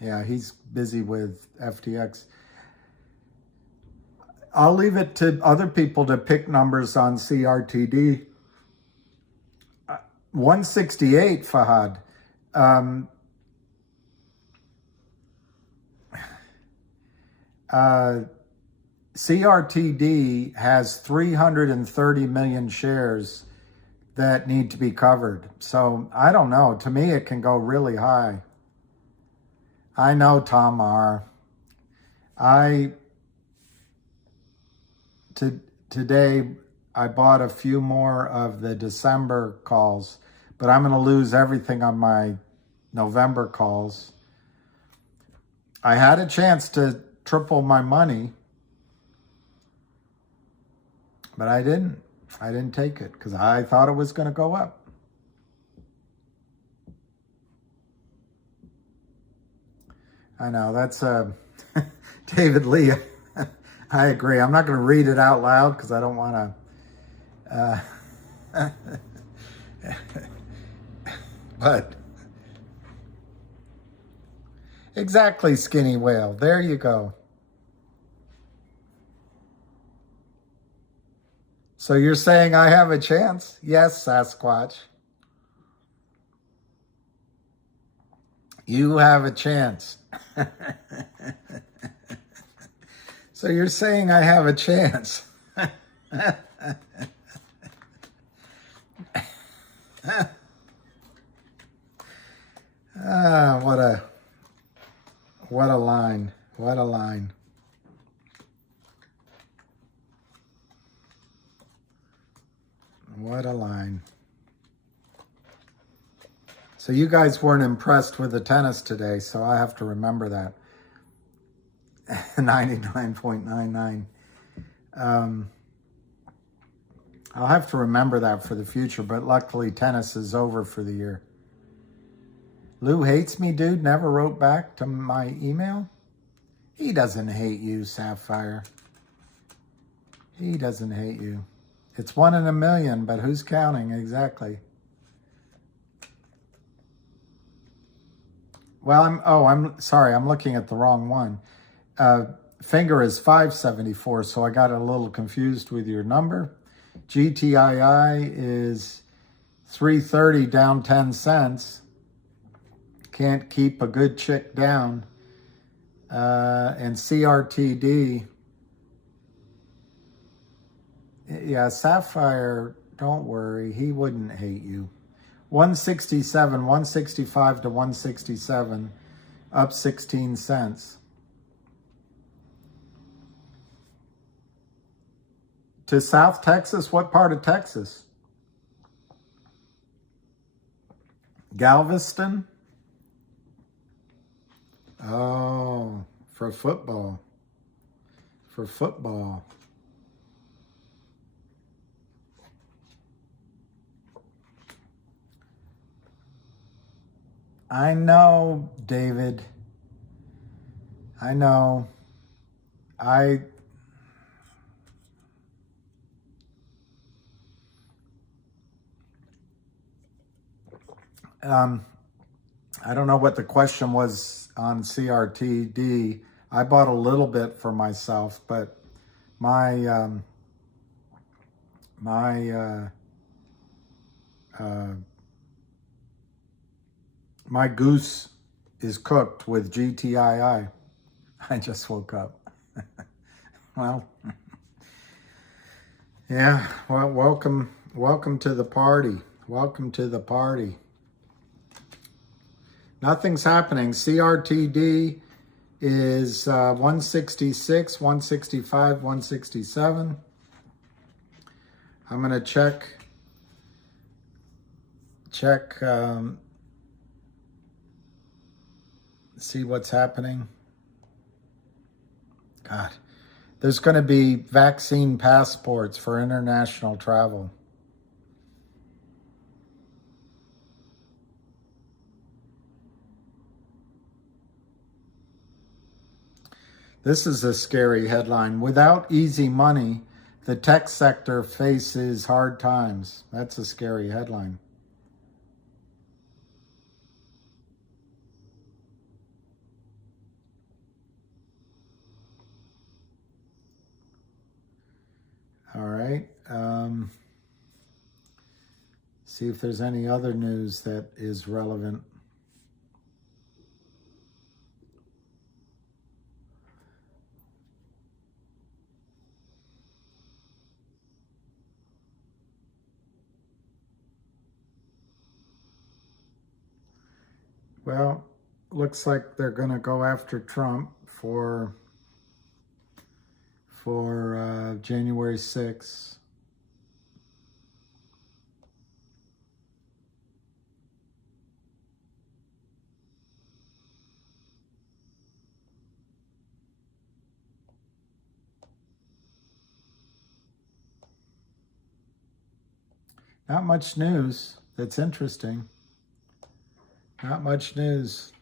Yeah, he's busy with FTX. I'll leave it to other people to pick numbers on CRTD. 168, Fahad. CRTD has 330 million shares that need to be covered. So I don't know. To me, it can go really high. I know, Tom R. Today, I bought a few more of the December calls, but I'm going to lose everything on my November calls. I had a chance to triple my money, but I didn't. I didn't take it because I thought it was going to go up. I know, that's David Lee. I agree. I'm not going to read it out loud because I don't want to. But exactly, Skinny Whale. There you go. So you're saying I have a chance? Yes, Sasquatch. You have a chance. So you're saying I have a chance. What a line. What a line. What a line. So you guys weren't impressed with the tennis today, so I have to remember that. 99.99. I'll have to remember that for the future, but luckily tennis is over for the year. Lou hates me, dude. Never wrote back to my email. He doesn't hate you, Sapphire. He doesn't hate you. It's 1 in a million, but who's counting exactly? Well, I'm sorry. I'm looking at the wrong one. Finger is 574, so I got a little confused with your number. GTII is 330, down 10 cents. Can't keep a good chick down. And CRTD, yeah, Sapphire, don't worry, he wouldn't hate you. 167, 165 to 167, up 16 cents. To South Texas, what part of Texas? Galveston? Oh, for football. For football. I know, David. I know. I don't know what the question was on CRTD. I bought a little bit for myself, but my my goose is cooked with GTII. I just woke up. Well, yeah. Well, welcome to the party. Welcome to the party. Nothing's happening. CRTD is 166, 165, 167. I'm going to check see what's happening. God, there's going to be vaccine passports for international travel. This is a scary headline. Without easy money, the tech sector faces hard times. That's a scary headline. All right. See if there's any other news that is relevant. Well, looks like they're going to go after Trump for January 6th. Not much news that's interesting. Not much news.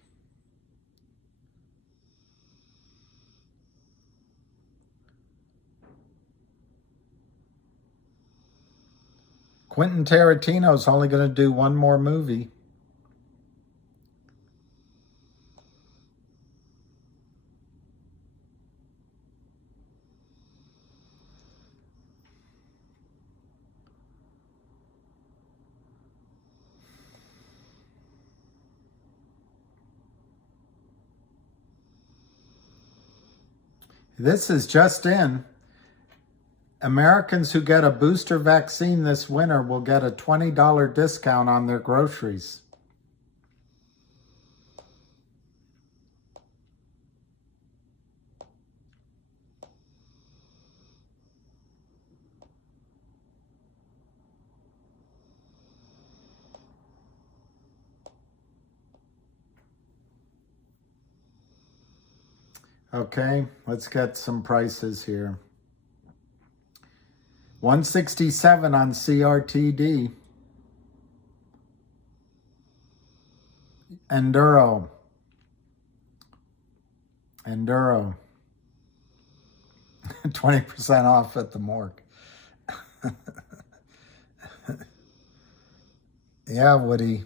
Quentin Tarantino's only going to do one more movie. This is just in. Americans who get a booster vaccine this winter will get a $20 discount on their groceries. Okay, let's get some prices here. 167 on CRTD. Enduro. 20% off at the morgue. Yeah, Woody.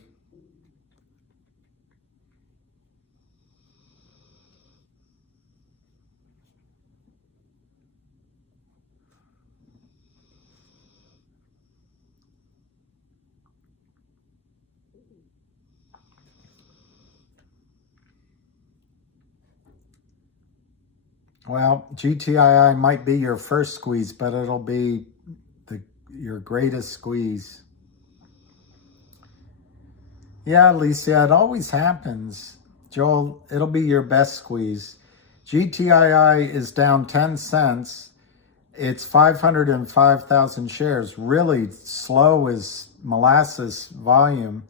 Well, GTII might be your first squeeze, but it'll be your greatest squeeze. Yeah, Alicia, it always happens. Joel, it'll be your best squeeze. GTII is down 10 cents. It's 505,000 shares. Really slow as molasses volume.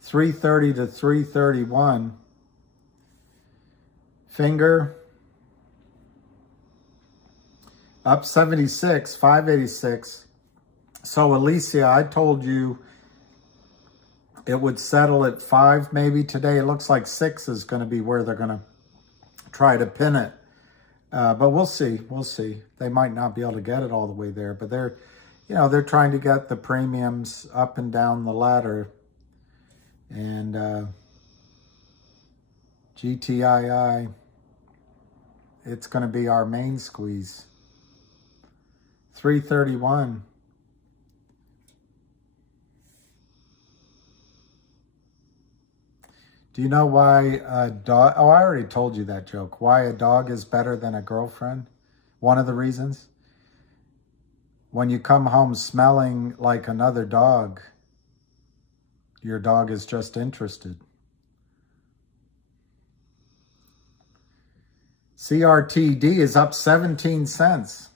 330 to 331. Finger. Up 76, 586. So, Alicia, I told you it would settle at 5 maybe today. It looks like 6 is going to be where they're going to try to pin it. But we'll see. We'll see. They might not be able to get it all the way there. But they're trying to get the premiums up and down the ladder. And GTII, it's going to be our main squeeze. 331. Do you know why a dog... Oh, I already told you that joke. Why a dog is better than a girlfriend? One of the reasons? When you come home smelling like another dog, your dog is just interested. CRTD is up 17 cents.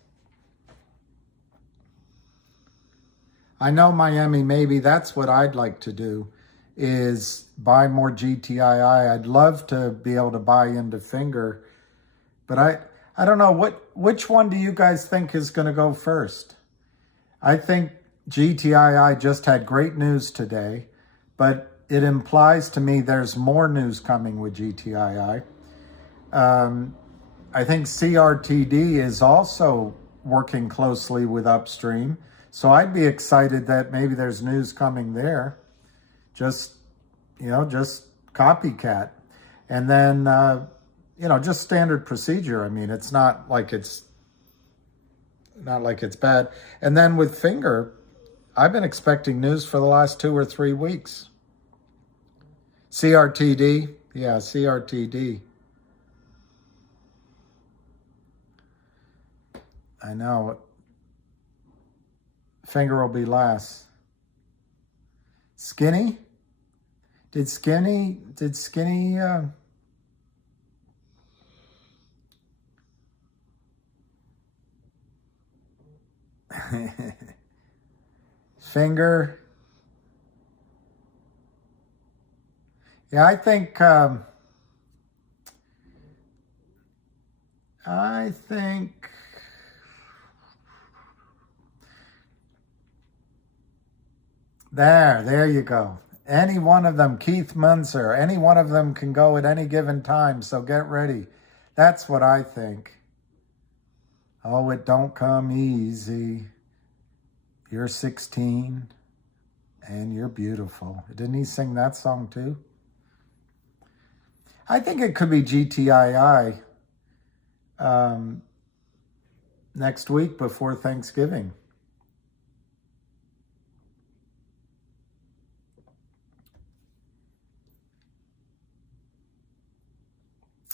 I know, Miami, maybe that's what I'd like to do, is buy more GTII. I'd love to be able to buy into Finger, but I don't know, which one do you guys think is going to go first? I think GTII just had great news today, but it implies to me there's more news coming with GTII. I think CRTD is also working closely with Upstream. So I'd be excited that maybe there's news coming there. Just copycat. And then, just standard procedure. I mean, it's not like it's not like it's bad. And then with finger, I've been expecting news for the last 2 or 3 weeks. CRTD, yeah, CRTD. I know. Finger will be last. Skinny? Did Skinny, Finger? Yeah, I think, there you go. Any one of them, Keith Munzer, any one of them can go at any given time, so get ready. That's what I think. Oh, it don't come easy. You're 16 and you're beautiful. Didn't he sing that song too? I think it could be GTII next week before Thanksgiving.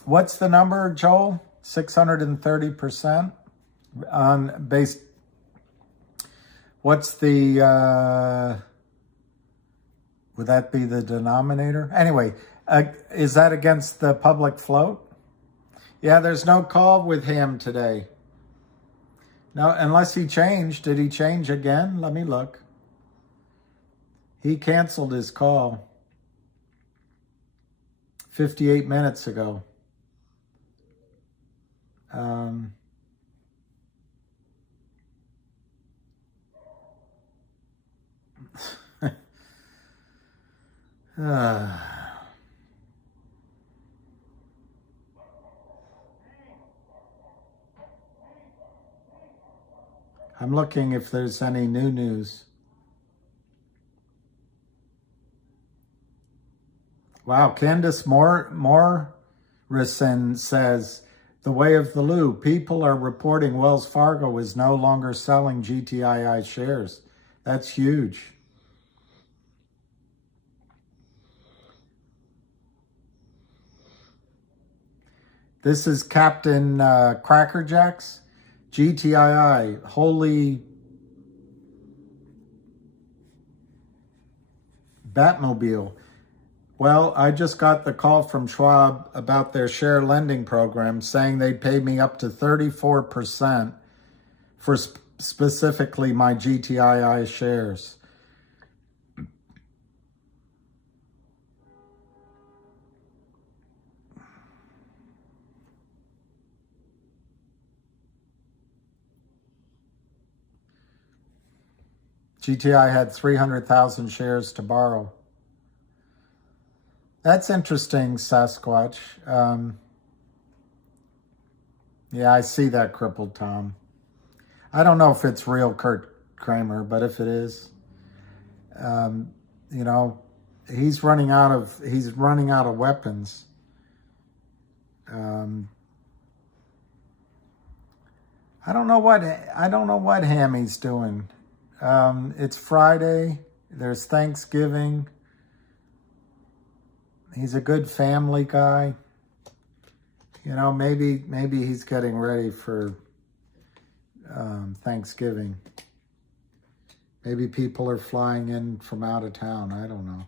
What's the number, Joel? 630% on base. What's the, would that be the denominator? Anyway, is that against the public float? Yeah, there's no call with him today. No, unless he changed. Did he change again? Let me look. He canceled his call 58 minutes ago. I'm looking if there's any new news. Wow, Candace Morrison says, the way of the Lou, people are reporting Wells Fargo is no longer selling GTII shares. That's huge. This is Captain Cracker Jacks. GTII, holy Batmobile. Well, I just got the call from Schwab about their share lending program saying they'd pay me up to 34% for specifically my GTII shares. GTI had 300,000 shares to borrow. That's interesting, Sasquatch. Yeah, I see that, Crippled Tom. I don't know if it's real Curt Kramer, but if it is, you know, he's running out of weapons. I don't know what Hammy's doing. It's Friday. There's Thanksgiving. He's a good family guy. You know, maybe he's getting ready for Thanksgiving. Maybe people are flying in from out of town. I don't know.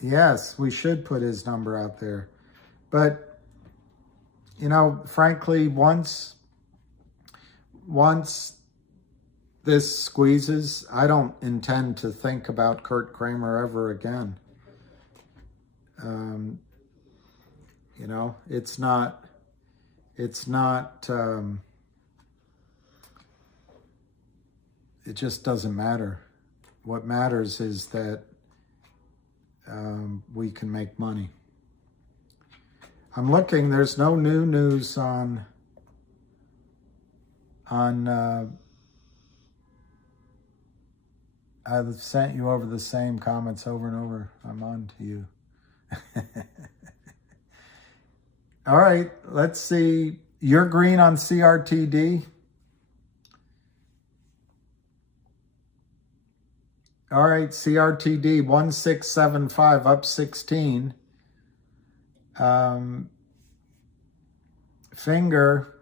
Yes, we should put his number out there. But, you know, frankly, once this squeezes, I don't intend to think about Curt Kramer ever again. You know, it just doesn't matter. What matters is that we can make money. I'm looking, there's no new news on I've sent you over the same comments over and over. I'm on to you. All right, let's see. You're green on CRTD. All right, CRTD 1675 up 16. Finger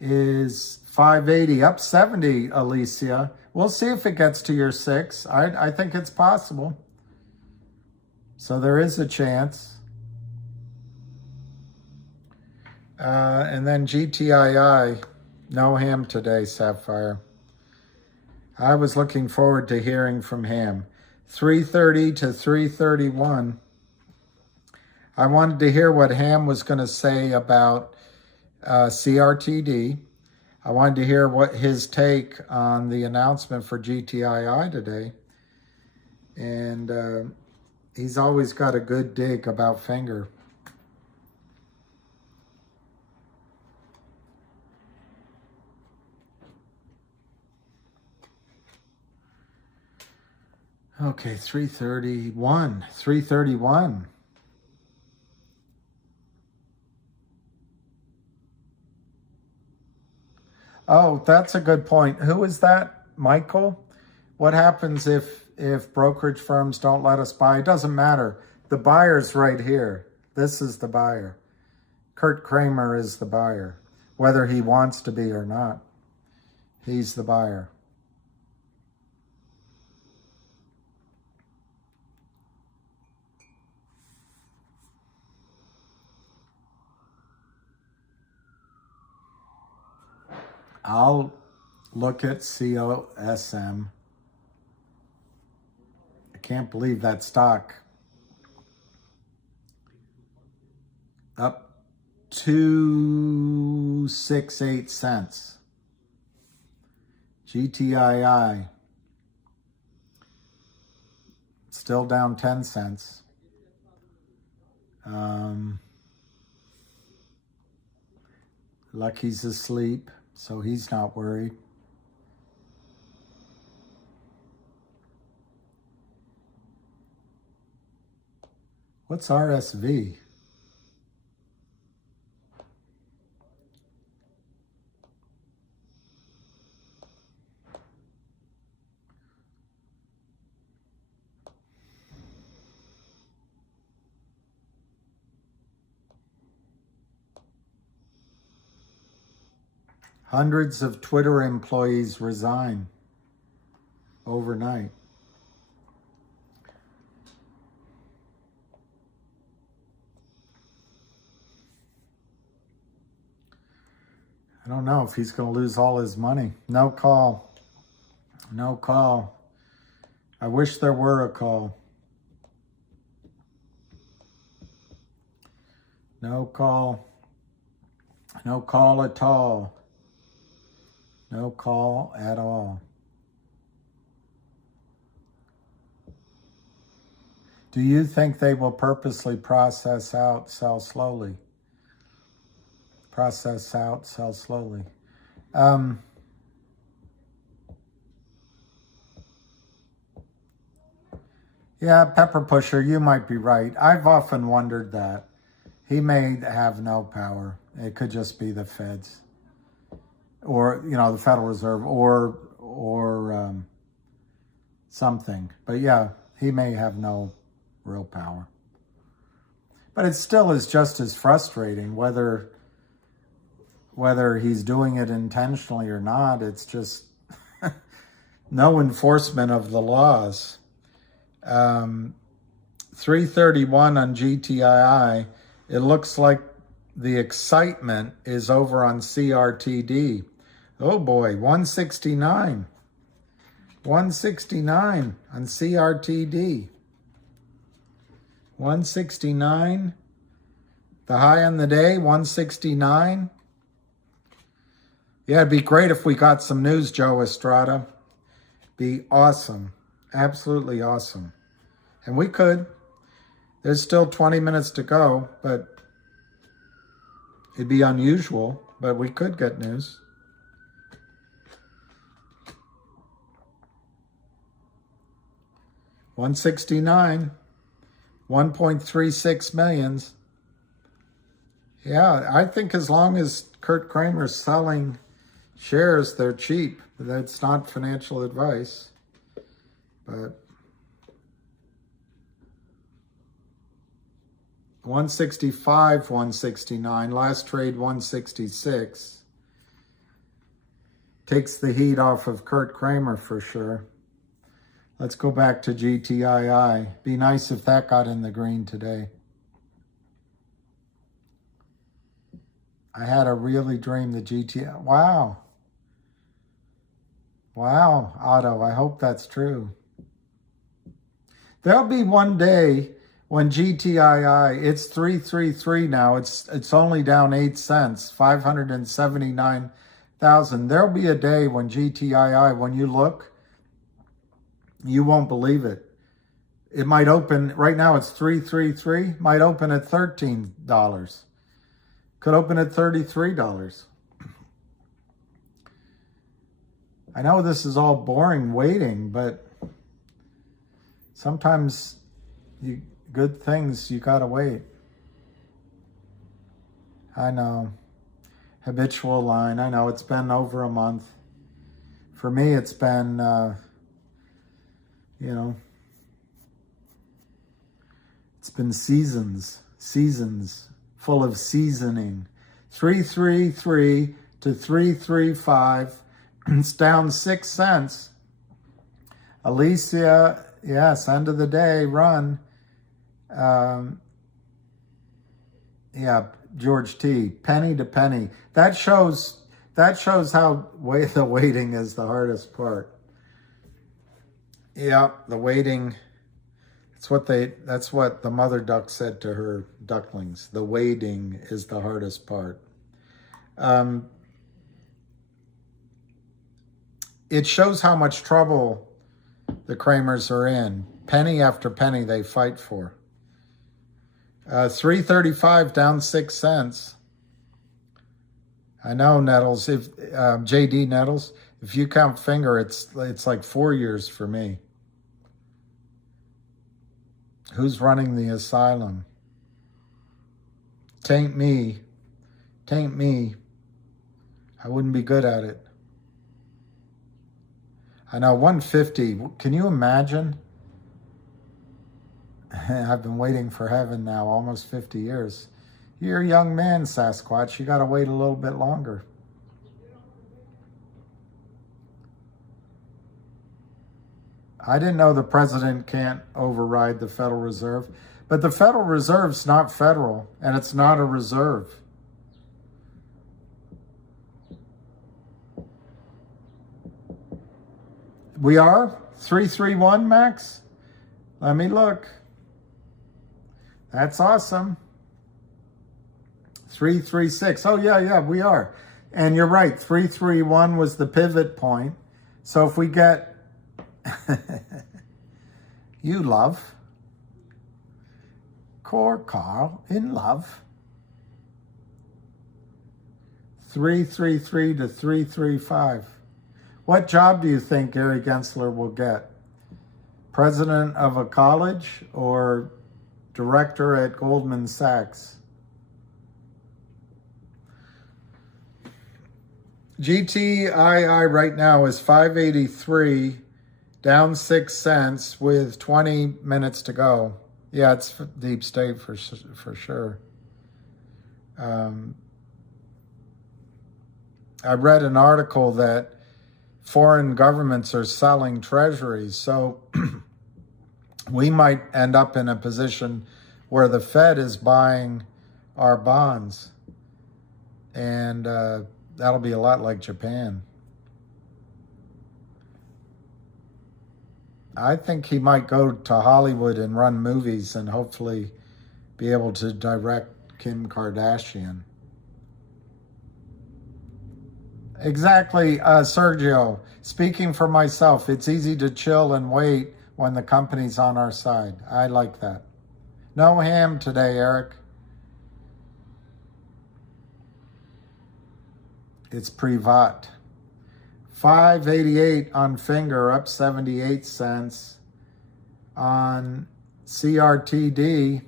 is 580 up 70, Alicia. We'll see if it gets to your 6. I think it's possible. So there is a chance. And then GTII, no Ham today, Sapphire. I was looking forward to hearing from Ham. 330 to 331. I wanted to hear what Ham was going to say about CRTD. I wanted to hear what his take on the announcement for GTII today. And he's always got a good dig about Finger. Okay, 331. 331. Oh, that's a good point. Who is that? Michael? What happens if brokerage firms don't let us buy? It doesn't matter. The buyer's right here. This is the buyer. Curt Kramer is the buyer. Whether he wants to be or not, he's the buyer. I'll look at COSM. I can't believe that stock up 268 cents. GTII still down 10 cents. Lucky's asleep, so he's not worried. What's RSV? Hundreds of Twitter employees resign overnight. I don't know if he's going to lose all his money. No call. No call. I wish there were a call. No call. No call at all. No call at all. Do you think they will purposely process out, sell slowly? Process out, sell slowly. Yeah, Pepper Pusher, you might be right. I've often wondered that. He may have no power. It could just be the feds. Or, you know, the Federal Reserve or something. But yeah, he may have no real power. But it still is just as frustrating, whether he's doing it intentionally or not. It's just no enforcement of the laws. 331 on GTII. It looks like the excitement is over on CRTD. Oh boy, 169. 169 on CRTD. 169. The high on the day, 169. Yeah, it'd be great if we got some news, Joe Estrada. Be awesome. Absolutely awesome. And we could. There's still 20 minutes to go, but it'd be unusual, but we could get news. $169. 1.36 millions. Yeah, I think as long as Curt Kramer's selling shares, they're cheap. That's not financial advice. But 165, 169, last trade 166. Takes the heat off of Curt Kramer for sure. Let's go back to GTII. Be nice if that got in the green today. I had a really dream the GTI. Wow. Wow, Otto, I hope that's true. There'll be one day when GTII, it's 333 now. It's only down 8 cents, 579,000. There'll be a day when GTII, when you look, you won't believe it. It might open, right now it's 333, might open at $13. Could open at $33. I know this is all boring waiting, but sometimes good things, you gotta wait. I know. Habitual line. I know it's been over a month. For me, it's been, it's been seasons full of seasoning. 333 to 335. It's down 6 cents. Alicia, yes, end of the day, run. Yeah, George T. Penny to penny. That shows how the waiting is the hardest part. Yeah, the waiting. That's what the mother duck said to her ducklings. The waiting is the hardest part. It shows how much trouble the Kramers are in. Penny after penny they fight for. 335 down 6 cents. I know, Nettles. If JD Nettles, if you count finger, it's like 4 years for me. Who's running the asylum? Tain't me. Tain't me. I wouldn't be good at it. I know, 150. Can you imagine? I've been waiting for heaven now almost 50 years. You're a young man, Sasquatch. You got to wait a little bit longer. I didn't know the president can't override the Federal Reserve. But the Federal Reserve's not federal, and it's not a reserve. We are? 331, Max? Let me look. That's awesome. 336. Oh, yeah, we are. And you're right, 331 was the pivot point. So if we get... you love. Core Carl in love. 333 to 335. What job do you think Gary Gensler will get? President of a college or director at Goldman Sachs? GTII right now is 583, down 6 cents with 20 minutes to go. Yeah, it's deep state for sure. I read an article that foreign governments are selling treasuries, so we might end up in a position where the Fed is buying our bonds, and that'll be a lot like Japan. I think he might go to Hollywood and run movies and hopefully be able to direct Kim Kardashian. Exactly, Sergio. Speaking for myself, it's easy to chill and wait when the company's on our side. I like that. No ham today, Eric. It's Privat. 588 on Finger, up 78 cents. On CRTD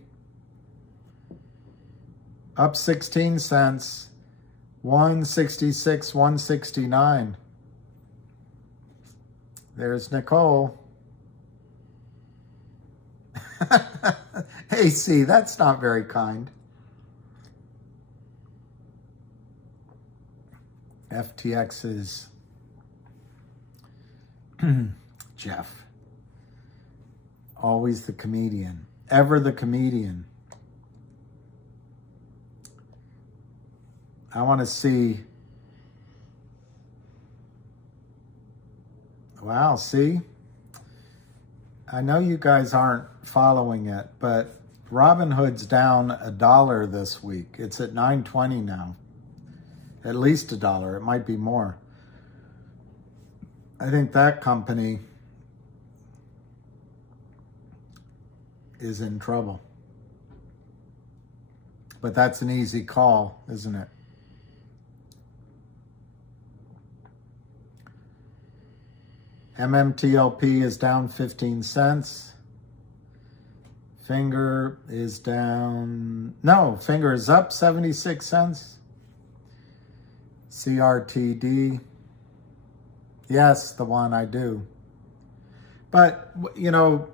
up 16 cents, 166, 169. There's Nicole. AC, that's not very kind. FTX is Jeff. Always the comedian. Ever the comedian. I want to see. Wow, see? I know you guys aren't following it, but Robinhood's down $1 this week. It's at $9.20 now. At least $1. It might be more. I think that company is in trouble. But that's an easy call, isn't it? MMTLP is down 15 cents. Finger is down, no, Finger is up 76 cents. CRTD, yes, the one I do. But, you know,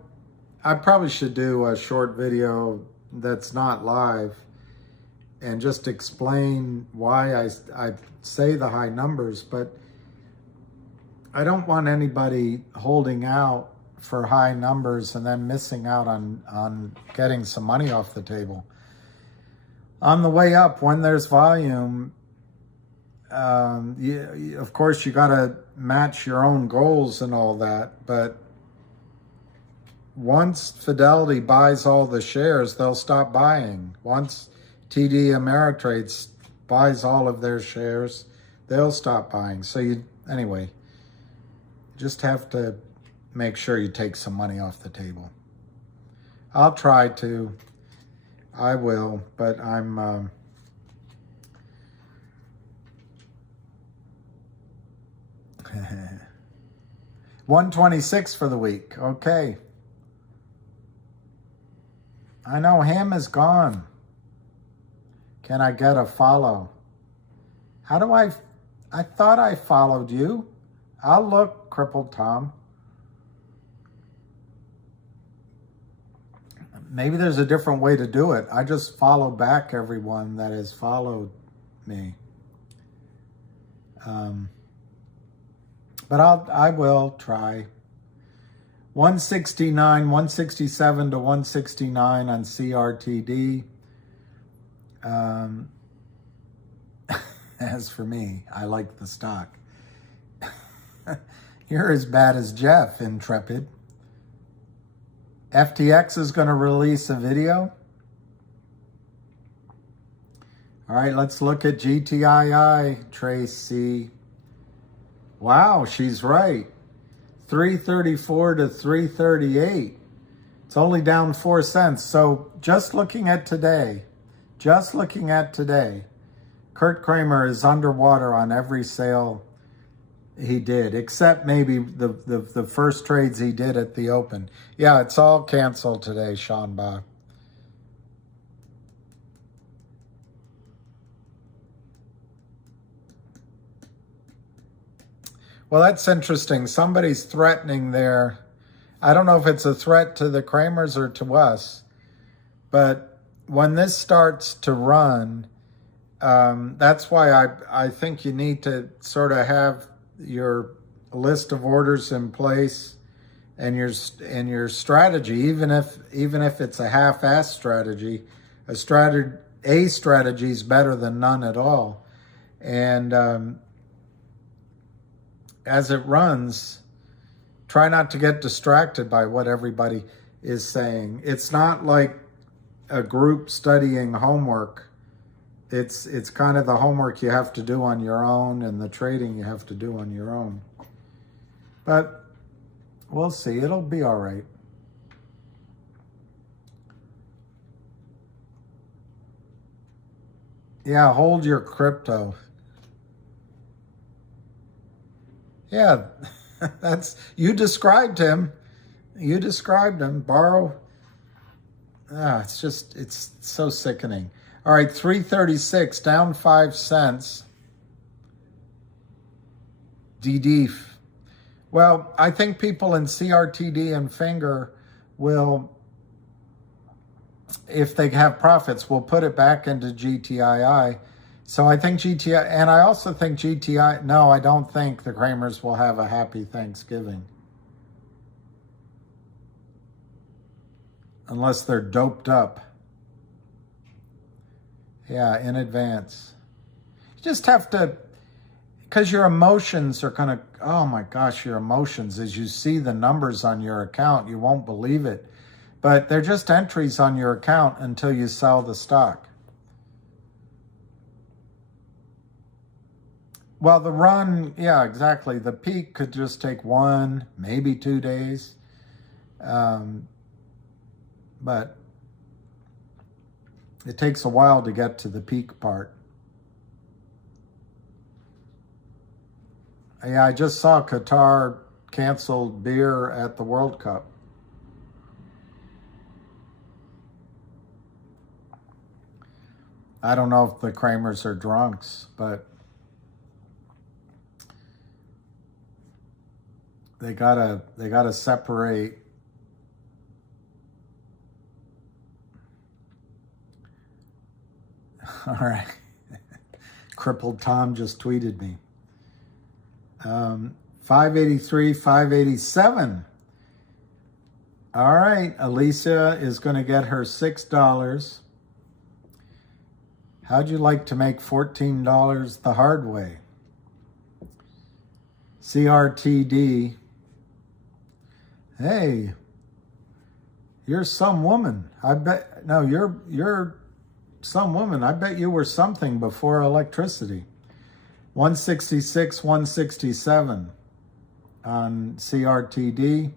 I probably should do a short video that's not live and just explain why I say the high numbers, but I don't want anybody holding out for high numbers and then missing out on getting some money off the table. On the way up, when there's volume, of course you got to match your own goals and all that, but once Fidelity buys all the shares, they'll stop buying. Once TD Ameritrade buys all of their shares, they'll stop buying. So anyway, just have to make sure you take some money off the table. I'll try to. I will, but I'm 126 for the week. Okay. I know Ham is gone. Can I get a follow? How do I thought I followed you. I'll look, Crippled Tom. Maybe there's a different way to do it. I just follow back everyone that has followed me. But I will try. 169, 167 to 169 on CRTD. As for me, I like the stock. You're as bad as Jeff, Intrepid. FTX is going to release a video. All right, let's look at GTII, Tracy. Wow, she's right. 334 to 338. It's only down 4 cents. So just looking at today, Curt Kramer is underwater on every sale he did, except maybe the first trades he did at the open. Yeah, it's all canceled today, Sean Ba. Well, that's interesting. Somebody's threatening there. I don't know if it's a threat to the Kramers or to us, but when this starts to run, that's why I think you need to sort of have your list of orders in place and your strategy, even if it's a half-assed strategy. A strategy is better than none at all. And as it runs, try not to get distracted by what everybody is saying. It's not like a group studying homework. It's kind of the homework you have to do on your own and the trading you have to do on your own. But we'll see. It'll be all right. Yeah, hold your crypto. Yeah, you described him. Borrow it's so sickening. All right, 336, down 5 cents. DDF. Well, I think people in CRTD and Finger will, if they have profits, will put it back into GTII. So I think GTI, and I also think GTI, no, I don't think the Kramers will have a happy Thanksgiving. Unless they're doped up. Yeah, in advance. You just have to, because your emotions are going to, oh my gosh, your emotions, as you see the numbers on your account, you won't believe it. But they're just entries on your account until you sell the stock. Well, the run, yeah, exactly. The peak could just take 1, maybe 2 days. But it takes a while to get to the peak part. Yeah, I just saw Qatar canceled beer at the World Cup. I don't know if the Kramers are drunks, but they gotta separate. All right. Crippled Tom just tweeted me. 583, 587. All right. Alicia is going to get her $6. How'd you like to make $14 the hard way? CRTD. Hey, you're some woman. I bet, no, you're some woman. I bet you were something before electricity. 166, 167 on CRTD.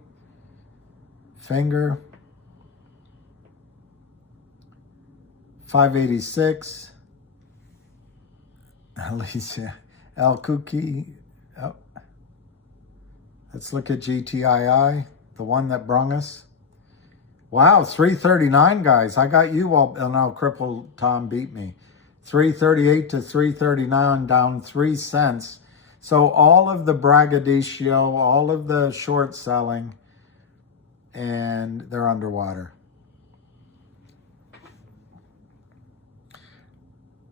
Finger. 586. Alicia. El Cookie. Oh. Let's look at GTII, the one that brung us. Wow, 339, guys. I got you all. Oh, no, Crippled Tom beat me. 338 to 339, down 3 cents. So all of the braggadocio, all of the short selling, and they're underwater.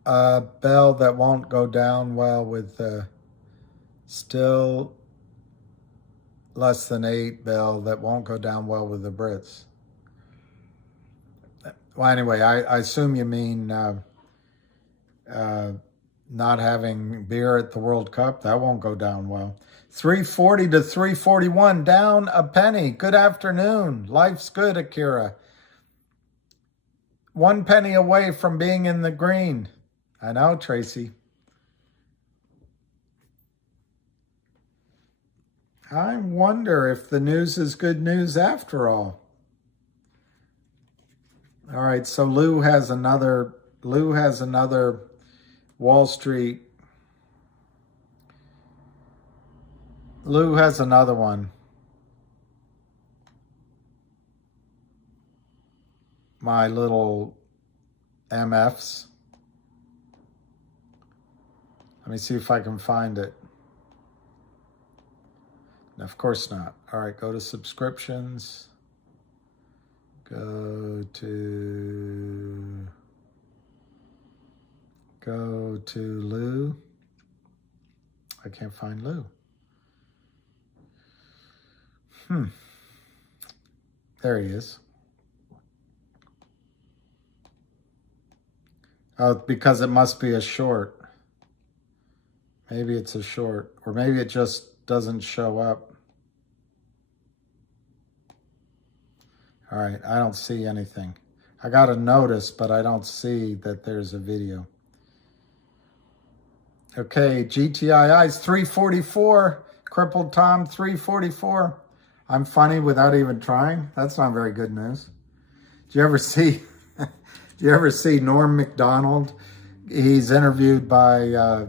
Bell that won't go down well with still less than 8. Bell that won't go down well with the Brits. Well, anyway, I assume you mean not having beer at the World Cup. That won't go down well. 340 to 341, down a penny. Good afternoon. Life's good, Akira. 1 penny away from being in the green. I know, Tracy. I wonder if the news is good news after all. All right, so Lou has another Wall Street. Lou has another one. My little MFs. Let me see if I can find it. No, of course not. All right, go to subscriptions. Go to Lou. I can't find Lou. There he is. Oh, because it must be a short. Maybe it's a short, or maybe it just doesn't show up. All right, I don't see anything. I got a notice, but I don't see that there's a video. Okay, GTII's 344. Crippled Tom, 344. I'm funny without even trying. That's not very good news. Do you ever see Norm Macdonald? He's interviewed by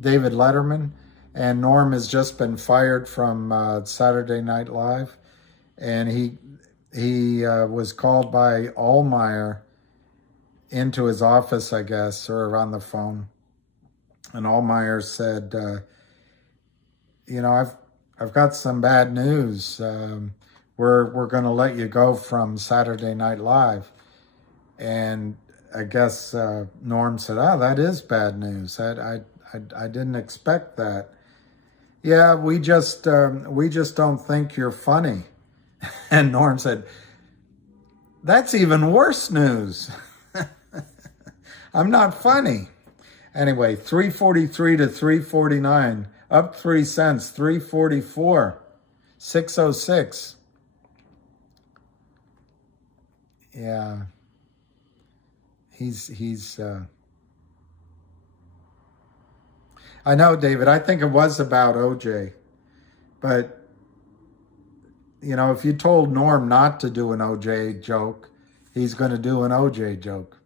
David Letterman, and Norm has just been fired from Saturday Night Live. And he was called by Allmeyer into his office, I guess, or on the phone. And Allmeyer said, you know, I've got some bad news. We're going to let you go from Saturday Night Live. And I guess Norm said, "Oh, that is bad news. I didn't expect that. Yeah, we just don't think you're funny." And Norm said, "That's even worse news. I'm not funny." Anyway, 343 to 349, up 3 cents, 344, 606. Yeah. He's I know, David, I think it was about OJ, but you know, if you told Norm not to do an OJ joke, he's going to do an OJ joke.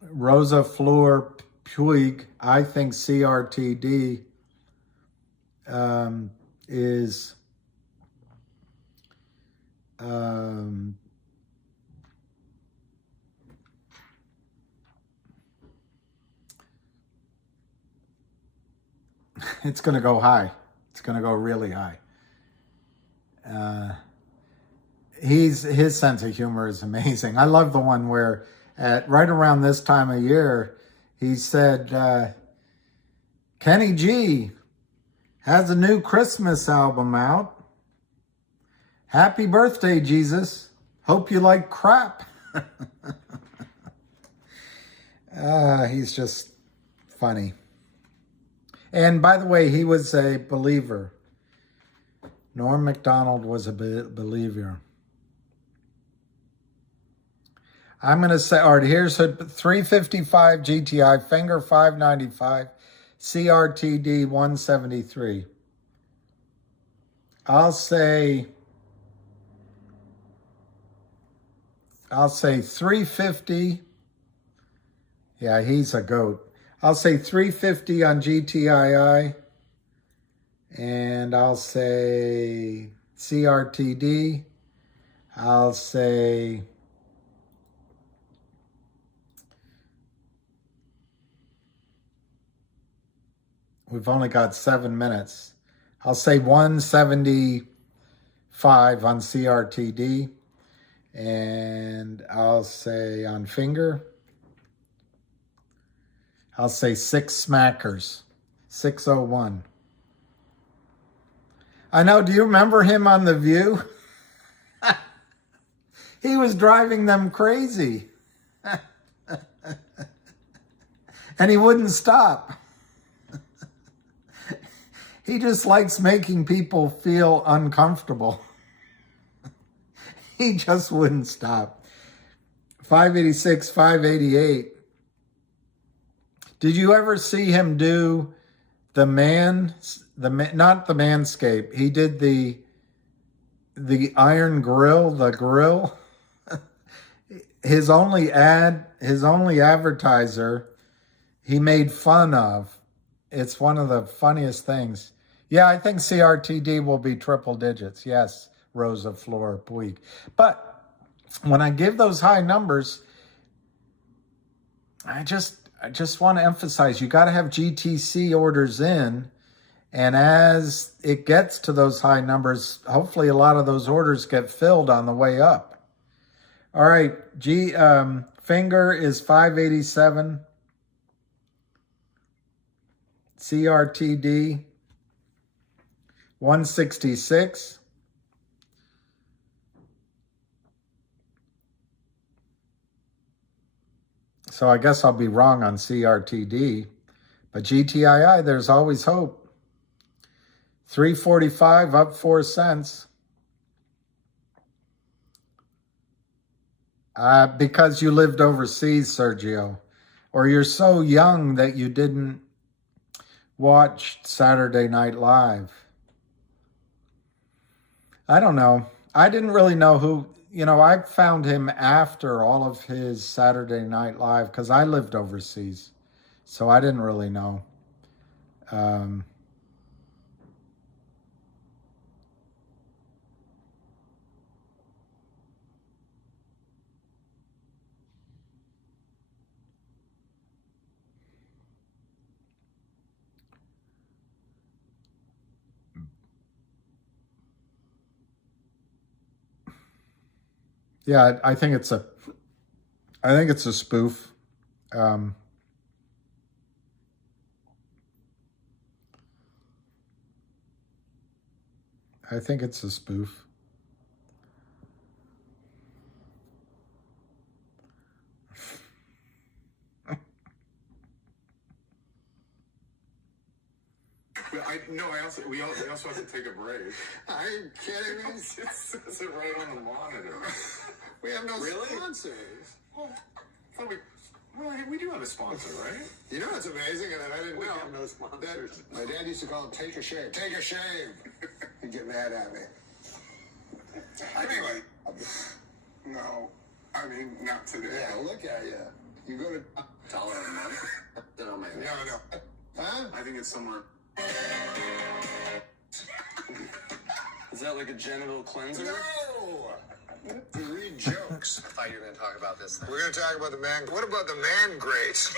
Rosa Fleur Puig, I think CRTD is it's going to go high. It's going to go really high. His sense of humor is amazing. I love the one where at right around this time of year, he said, Kenny G has a new Christmas album out. Happy birthday, Jesus. Hope you like crap. He's just funny. And by the way, he was a believer. Norm Macdonald was a believer. I'm going to say, all right, here's a 355 GTI, Finger 595, CRTD 173. I'll say 350. Yeah, he's a goat. I'll say 350 on GTII. And I'll say CRTD. I'll say we've only got 7 minutes. I'll say 175 on CRTD. And I'll say on Finger, I'll say 6 smackers, 601. I know, do you remember him on The View? He was driving them crazy. And he wouldn't stop. He just likes making people feel uncomfortable. He just wouldn't stop. 586, 588. Did you ever see him do not the Manscaped? He did the Iron Grill, the grill. His only advertiser, he made fun of. It's one of the funniest things. Yeah, I think CRTD will be triple digits. Yes, Rosa Fleur Puig. But when I give those high numbers, I just want to emphasize, you got to have GTC orders in. And as it gets to those high numbers, hopefully a lot of those orders get filled on the way up. All right, Finger is 587. CRTD 166. So I guess I'll be wrong on CRTD, but GTII, there's always hope. 345, up 4 cents. Because you lived overseas, Sergio, or you're so young that you didn't watch Saturday Night Live. I don't know. I didn't really know who, I found him after all of his Saturday Night Live because I lived overseas. So I didn't really know. Yeah, I think it's a spoof. I think it's a spoof. We also have to take a break. Are you kidding me? It says it right on the monitor. We have no Really? sponsors. Well, we do have a sponsor, right? You know what's amazing? And I didn't We know. have no sponsors. My dad used to call it take a shave. Take a shave. He'd get mad at me. Anyway. No. I mean, not today. Yeah, look at you. You go to... $1 a month? No, man. No. Huh? I think it's somewhere. Is that like a genital cleanser? No! You read jokes. I thought you were going to talk about this thing. We're going to talk about the man... What about the man grates?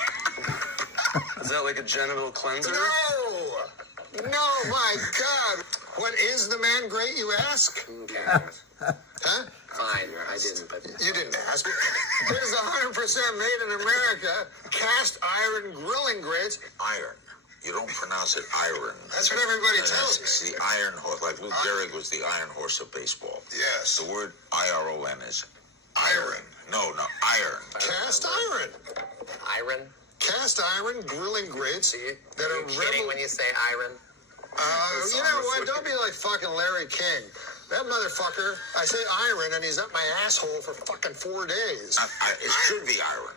Is that like a genital cleanser? No! No, my God. What is the man grate, you ask? Who cares? Huh? Fine, I didn't, but... You didn't ask. It is 100% made in America. Cast iron grilling grates. Iron. You don't pronounce it iron. That's what everybody tells It's me. the iron horse. Like Lou Gehrig was the iron horse of baseball. Yes. The word I-R-O-N is Iron. No, iron. Cast iron. Iron? Cast iron grilling grates See, that are are you kidding when you say iron? You know what? Don't be like fucking Larry King. That motherfucker, I say iron and he's up my asshole for fucking 4 days. It should be iron.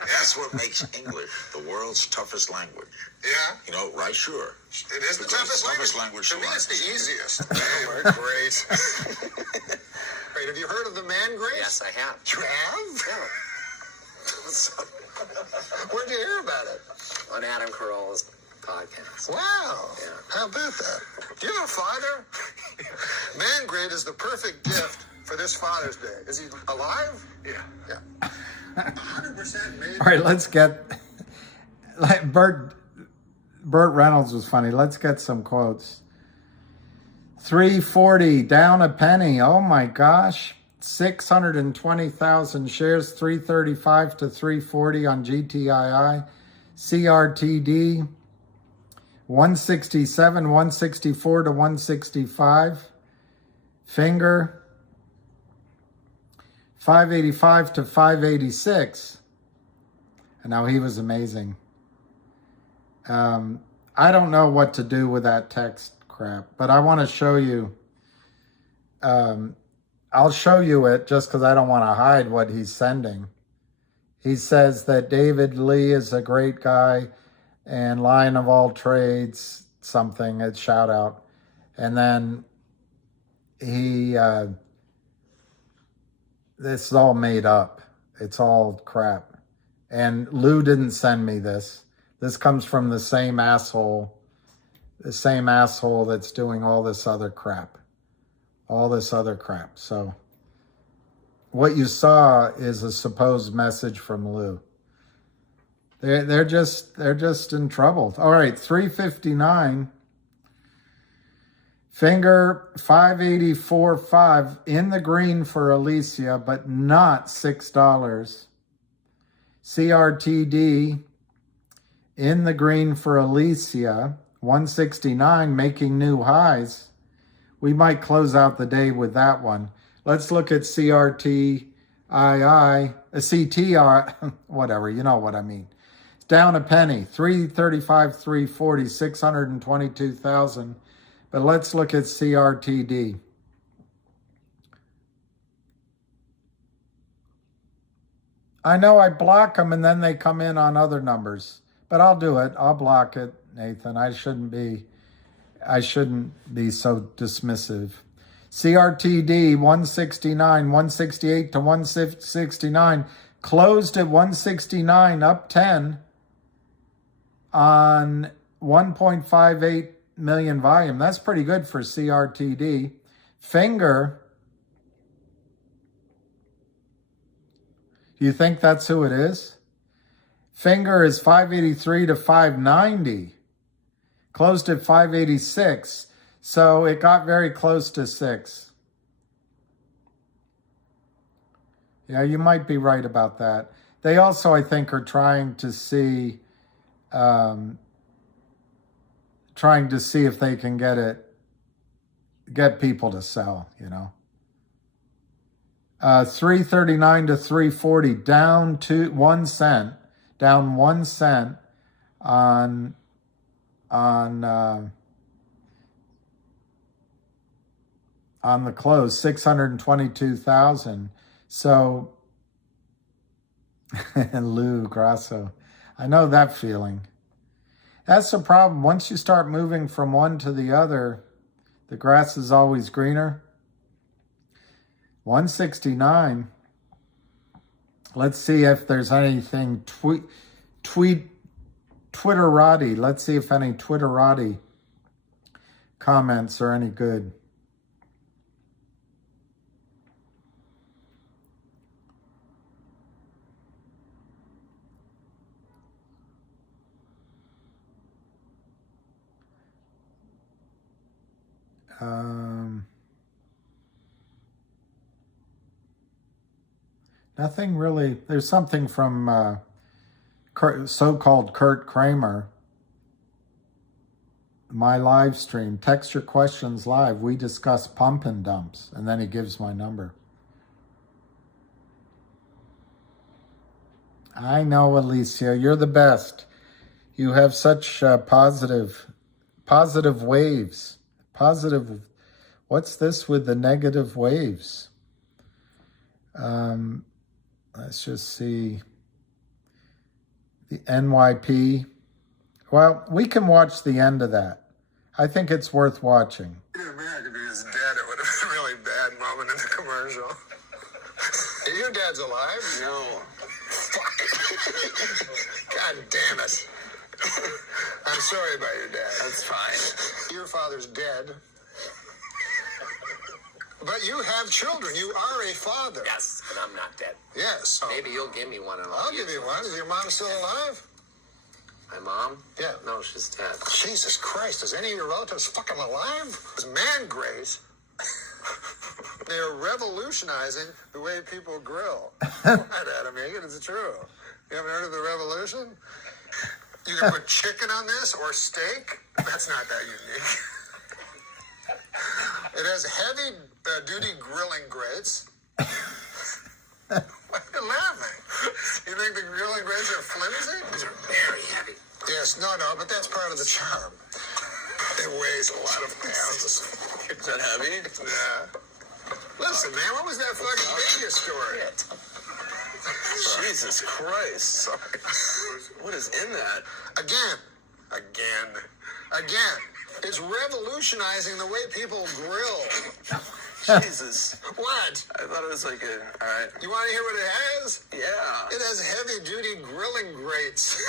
That's what makes English the world's toughest language. Yeah? You know, right? Sure. It is the Because toughest language To to me, learn. it's the easiest. Great. Great. Have you heard of the man grace? Yes, I have. You have? Where'd you hear about it? On Adam Carolla's podcast. Wow. Yeah. How about that? Do you have a father? Man grate is the perfect gift for this Father's Day. Is he alive? Yeah. 100% made. All right, let's get... Burt Reynolds was funny. Let's get some quotes. 340, down a penny. Oh my gosh. 620,000 shares, 335 to 340 on GTII. CRTD, 167, 164 to 165. Finger, 585 to 586. And now he was amazing. I don't know what to do with that text crap, but I want to show you. I'll show you it just because I don't want to hide what he's sending. He says that David Lee is a great guy and Lion of all trades, something, a shout out. And then this is all made up. It's all crap. And Lou didn't send me this. This comes from the same asshole that's doing all this other crap. So what you saw is a supposed message from Lou. They're just in trouble. All right, 359. Finger 584.5 in the green for Alicia, but not $6. CRTD in the green for Alicia, 169, making new highs. We might close out the day with that one. Let's look at CRTII, CTR, whatever, you know what I mean. It's down a penny, 335, 340, 622,000. But let's look at CRTD. I know I block them and then they come in on other numbers. But I'll do it. I'll block it, Nathan. I shouldn't be so dismissive. CRTD 169, 168 to 169. Closed at 169, up 10 on 1.58 million volume. That's pretty good for CRTD. Finger. Do you think that's who it is? Finger is 583 to 590. Closed at 586. So it got very close to 6. Yeah, you might be right about that. They also, I think, are trying to see if they can get people to sell, 339 to 340, down 1 cent, down 1 cent on the close, 622,000. So, Lou Grasso, I know that feeling. That's the problem. Once you start moving from one to the other, the grass is always greener. 169. Let's see if there's anything Twitterati. Let's see if any Twitterati comments are any good. Nothing really. There's something from so-called Curt Kramer. My live stream. Text your questions live. We discuss pump and dumps. And then he gives my number. I know, Alicia. You're the best. You have such positive waves. Positive. What's this with the negative waves? Let's just see. The NYP. Well, we can watch the end of that. I think it's worth watching. America is dead. It would have been a really bad moment in the commercial. Your dad's alive? No. Fuck. God damn it. I'm sorry about your dad. That's fine. Your father's dead. But you have children. You are a father. Yes, and I'm not dead. Yes. Maybe you'll give me one. And I'll give you one. Is your mom still alive? My mom? Yeah. No, she's dead. Jesus Christ. Is any of your relatives fucking alive? It's man grays. They're revolutionizing the way people grill. What, Adam Egan? It's true. You haven't heard of the revolution? You can put chicken on this or steak. That's not that unique. It has heavy duty grilling grates. Why are you laughing? You think the grilling grates are flimsy? These are very heavy. Yes, no, but that's part of the charm. It weighs a lot of pounds. Is that heavy? Yeah. Listen, man, what was that fucking Vegas story? Jesus Christ. Sorry. What is in that? Again. It's revolutionizing the way people grill. Jesus. What? I thought it was like a... All right. You want to hear what it has? Yeah. It has heavy-duty grilling grates.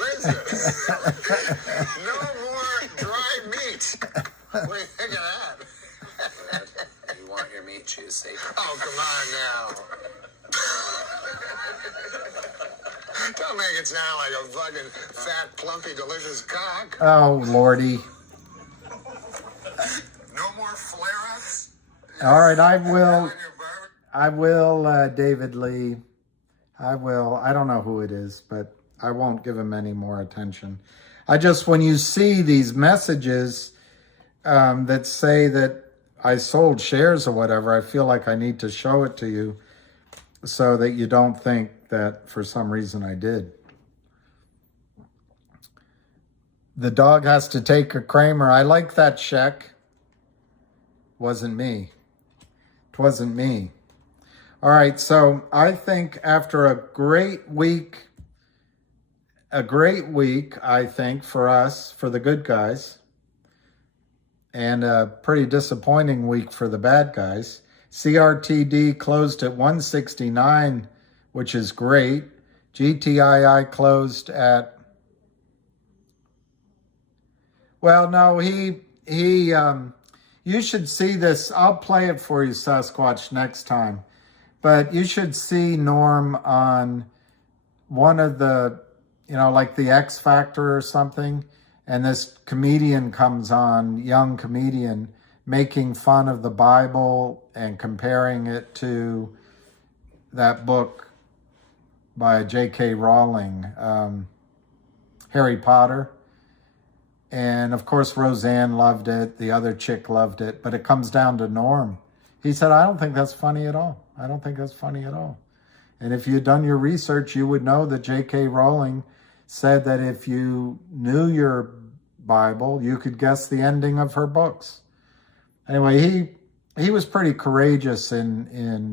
Listen. No more dry meat. What do you think of that? You want your meat juicy? Oh, come on now. Don't make it sound like a fucking fat, plumpy, delicious cock. Oh, Lordy. No more flare-ups? All right, I will, David Lee. I will. I don't know who it is, but I won't give him any more attention. When you see these messages that say that I sold shares or whatever, I feel like I need to show it to you so that you don't think that for some reason I did. The dog has to take a Kramer. I like that check. Wasn't me. It wasn't me. All right, so I think after a great week, I think, for us, for the good guys, and a pretty disappointing week for the bad guys. CRTD closed at 169, which is great. GTII closed at... Well, no, you should see this. I'll play it for you, Sasquatch, next time. But you should see Norm on one of the, like the X Factor or something. And this comedian comes on, young comedian, making fun of the Bible and comparing it to that book by J.K. Rowling, Harry Potter. And of course, Roseanne loved it. The other chick loved it. But it comes down to Norm. He said, I don't think that's funny at all. I don't think that's funny at all. And if you'd done your research, you would know that J.K. Rowling said that if you knew your Bible, you could guess the ending of her books. Anyway, he was pretty courageous in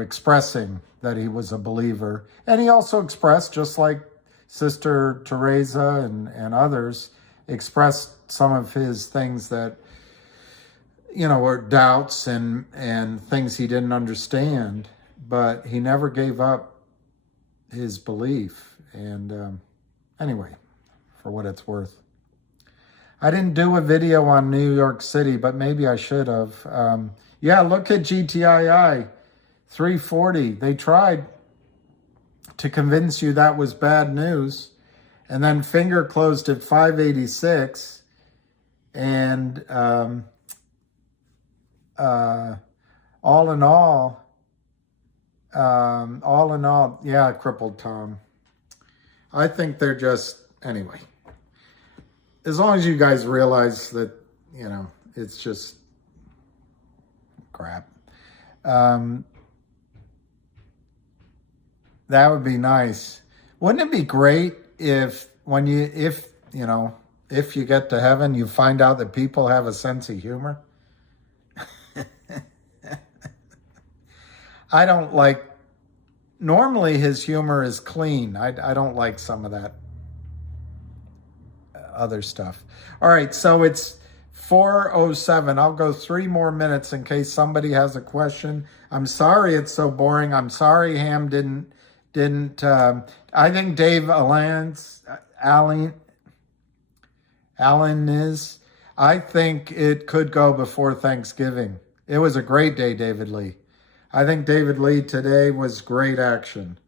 expressing that he was a believer. And he also expressed, just like Sister Teresa and others, expressed some of his things that, were doubts and things he didn't understand. But he never gave up his belief. And anyway, for what it's worth. I didn't do a video on New York City, but maybe I should have. Yeah, look at GTII 340. They tried to convince you that was bad news. And then finger closed at 586. And all in all, yeah, crippled Tom. I think they're just, anyway. As long as you guys realize that, it's just crap. That would be nice. Wouldn't it be great if you get to heaven, you find out that people have a sense of humor? I don't like, normally his humor is clean. I don't like some of that other stuff. All right, so it's 4:07. I'll go 3 more minutes in case somebody has a question. I'm sorry it's so boring. I'm sorry Ham didn't I think Dave Allen is. I think it could go before Thanksgiving. It was a great day, David Lee. I think David Lee today was great action.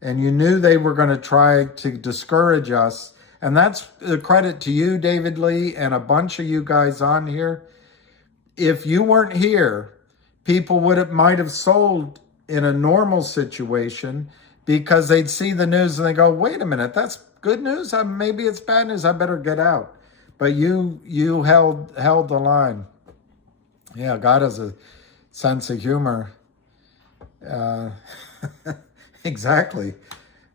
And you knew they were going to try to discourage us. And that's the credit to you, David Lee, and a bunch of you guys on here. If you weren't here, people might have sold in a normal situation because they'd see the news and they go, wait a minute, that's good news? Maybe it's bad news. I better get out. But you held the line. Yeah, God has a sense of humor. Exactly.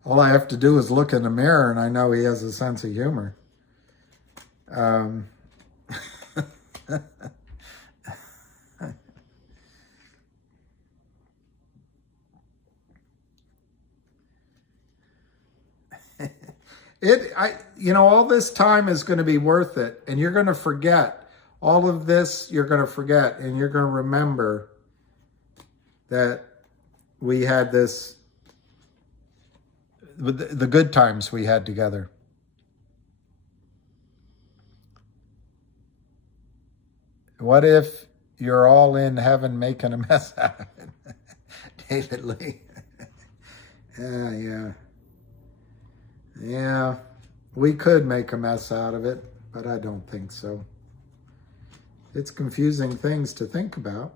All I have to do is look in the mirror and I know he has a sense of humor. All this time is going to be worth it, and you're going to forget. All of this you're going to forget, and you're going to remember that we had this, the good times we had together. What if you're all in heaven making a mess out of it? David Lee. Yeah, we could make a mess out of it, but I don't think so. It's confusing things to think about.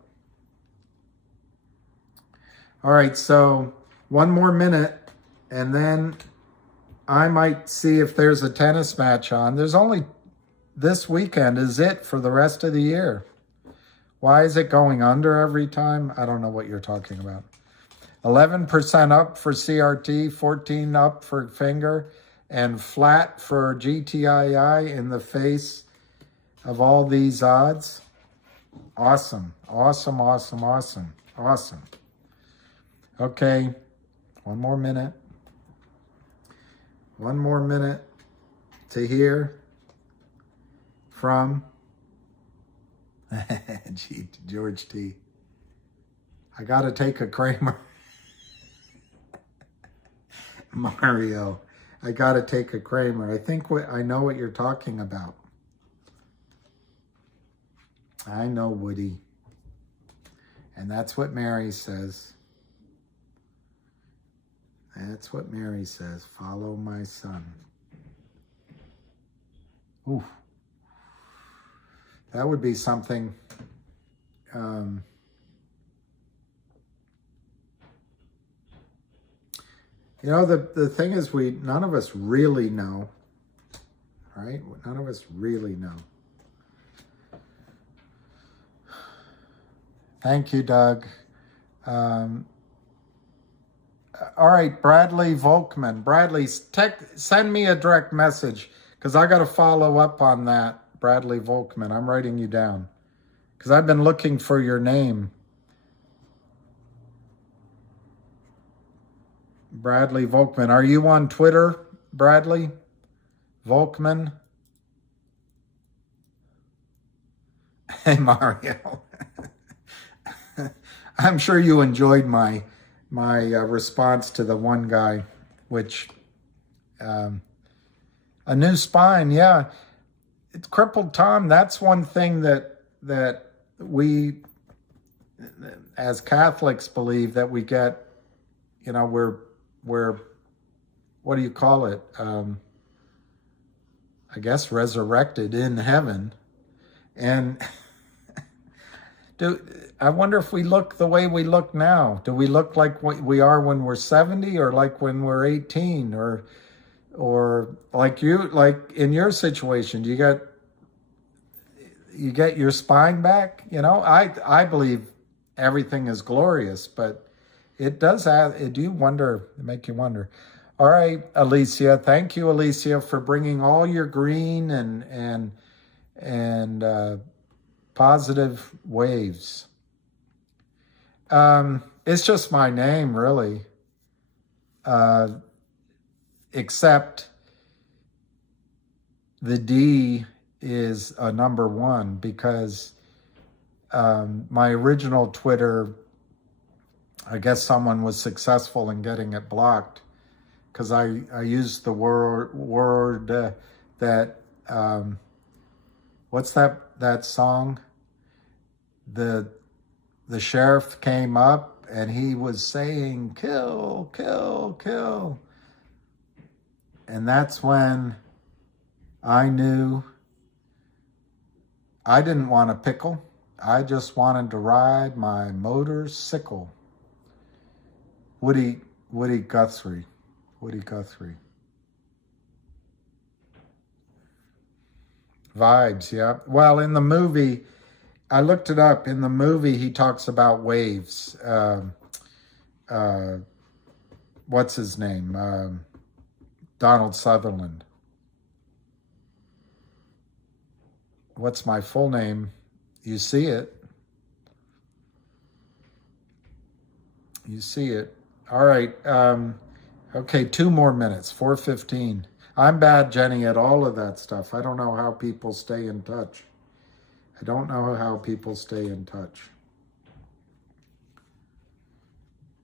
All right, so 1 more minute, and then I might see if there's a tennis match on. There's only, this weekend is it for the rest of the year. Why is it going under every time? I don't know what you're talking about. 11% up for CRT, 14 up for finger, and flat for GTII in the face of all these odds. Awesome, awesome, awesome, awesome, awesome. Okay, 1 more minute. 1 more minute to hear from George T. I got to take a Kramer. Mario, I got to take a Kramer. I know what you're talking about. I know, Woody. And that's what Mary says. That's what Mary says. Follow my son. Ooh. That would be something. You know, the thing is, none of us really know, right? None of us really know. Thank you, Doug. All right, Bradley Volkman. Bradley, send me a direct message, because I got to follow up on that, Bradley Volkman. I'm writing you down, because I've been looking for your name. Bradley Volkman. Are you on Twitter, Bradley Volkman? Hey, Mario. I'm sure you enjoyed my response to the one guy, which a new spine. Yeah, it's crippled Tom. That's one thing that we as Catholics believe, that we get. You know, we're what do you call it? I guess resurrected in heaven. And I wonder if we look the way we look now. Do we look like what we are when we're 70, or like when we're 18, or like in your situation, you get your spine back? You know, I believe everything is glorious, but it does make you wonder. All right, Alicia. Thank you, Alicia, for bringing all your green and positive waves. It's just my name, really. Except the D is a number 1, because my original Twitter, I guess someone was successful in getting it blocked, because I used the word that what's that song? The sheriff came up and he was saying, kill, kill, kill. And that's when I knew I didn't want a pickle. I just wanted to ride my motorcycle. Woody Guthrie. Vibes, yeah. Well, in the movie, I looked it up. In the movie, he talks about waves. What's his name? Donald Sutherland. What's my full name? You see it. All right. Okay, 2 more minutes, 4:15. I'm bad, Jenny, at all of that stuff. I don't know how people stay in touch.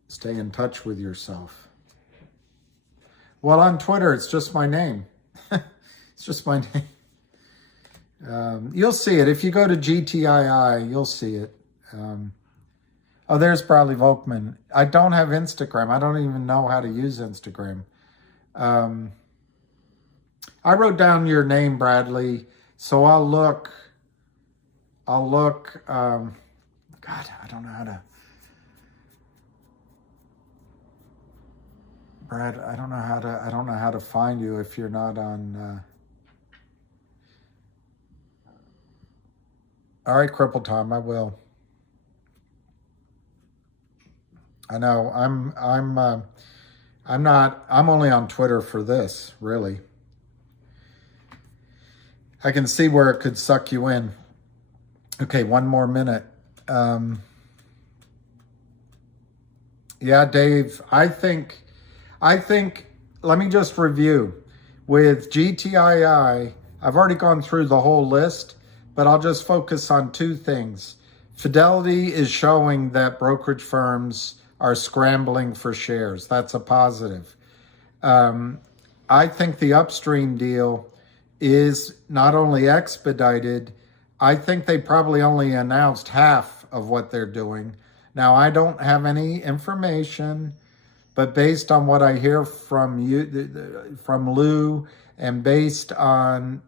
Stay in touch with yourself. Well, on Twitter, it's just my name. It's just my name. You'll see it. If you go to GTII, you'll see it. Oh, there's Bradley Volkman. I don't have Instagram. I don't even know how to use Instagram. I wrote down your name, Bradley, so I'll look. God, I don't know how to. Brad, I don't know how to find you if you're not on. All right, Cripple Tom, I will. I know I'm only on Twitter for this, really. I can see where it could suck you in. Okay, 1 more minute. Yeah, Dave, I think, let me just review. With GTII, I've already gone through the whole list, but I'll just focus on 2 things. Fidelity is showing that brokerage firms are scrambling for shares. That's a positive. I think the upstream deal is not only expedited, I think they probably only announced half of what they're doing. Now, I don't have any information, but based on what I hear from you, from Lou, and based on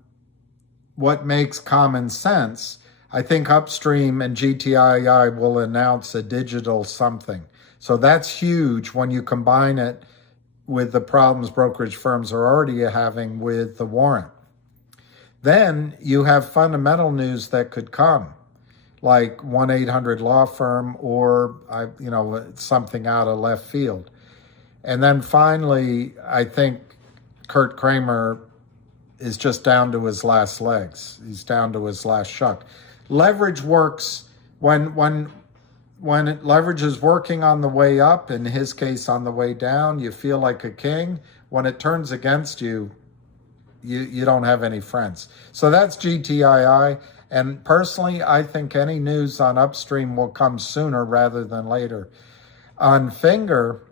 what makes common sense, I think Upstream and GTII will announce a digital something. So that's huge when you combine it with the problems brokerage firms are already having with the warrant. Then you have fundamental news that could come, like 1-800-Law Firm or something out of left field. And then finally, I think Curt Kramer is just down to his last legs. He's down to his last shuck. Leverage works when leverage is working on the way up, in his case on the way down, you feel like a king. When it turns against you, you don't have any friends. So that's GTII. And personally, I think any news on Upstream will come sooner rather than later. On Finger,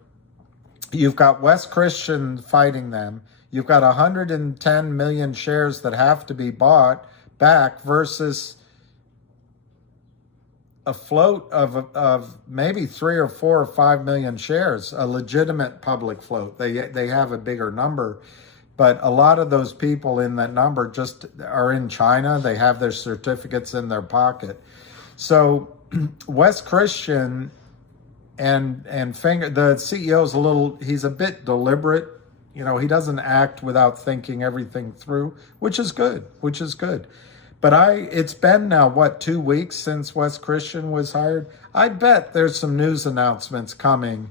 you've got West Christian fighting them. You've got 110 million shares that have to be bought back versus a float of maybe 3 or 4 or 5 million shares, a legitimate public float. They have a bigger number, but a lot of those people in that number just are in China. They have their certificates in their pocket. So West Christian and Finger, the CEO's he's a bit deliberate. He doesn't act without thinking everything through, which is good. But it's been now, 2 weeks since West Christian was hired? I bet there's some news announcements coming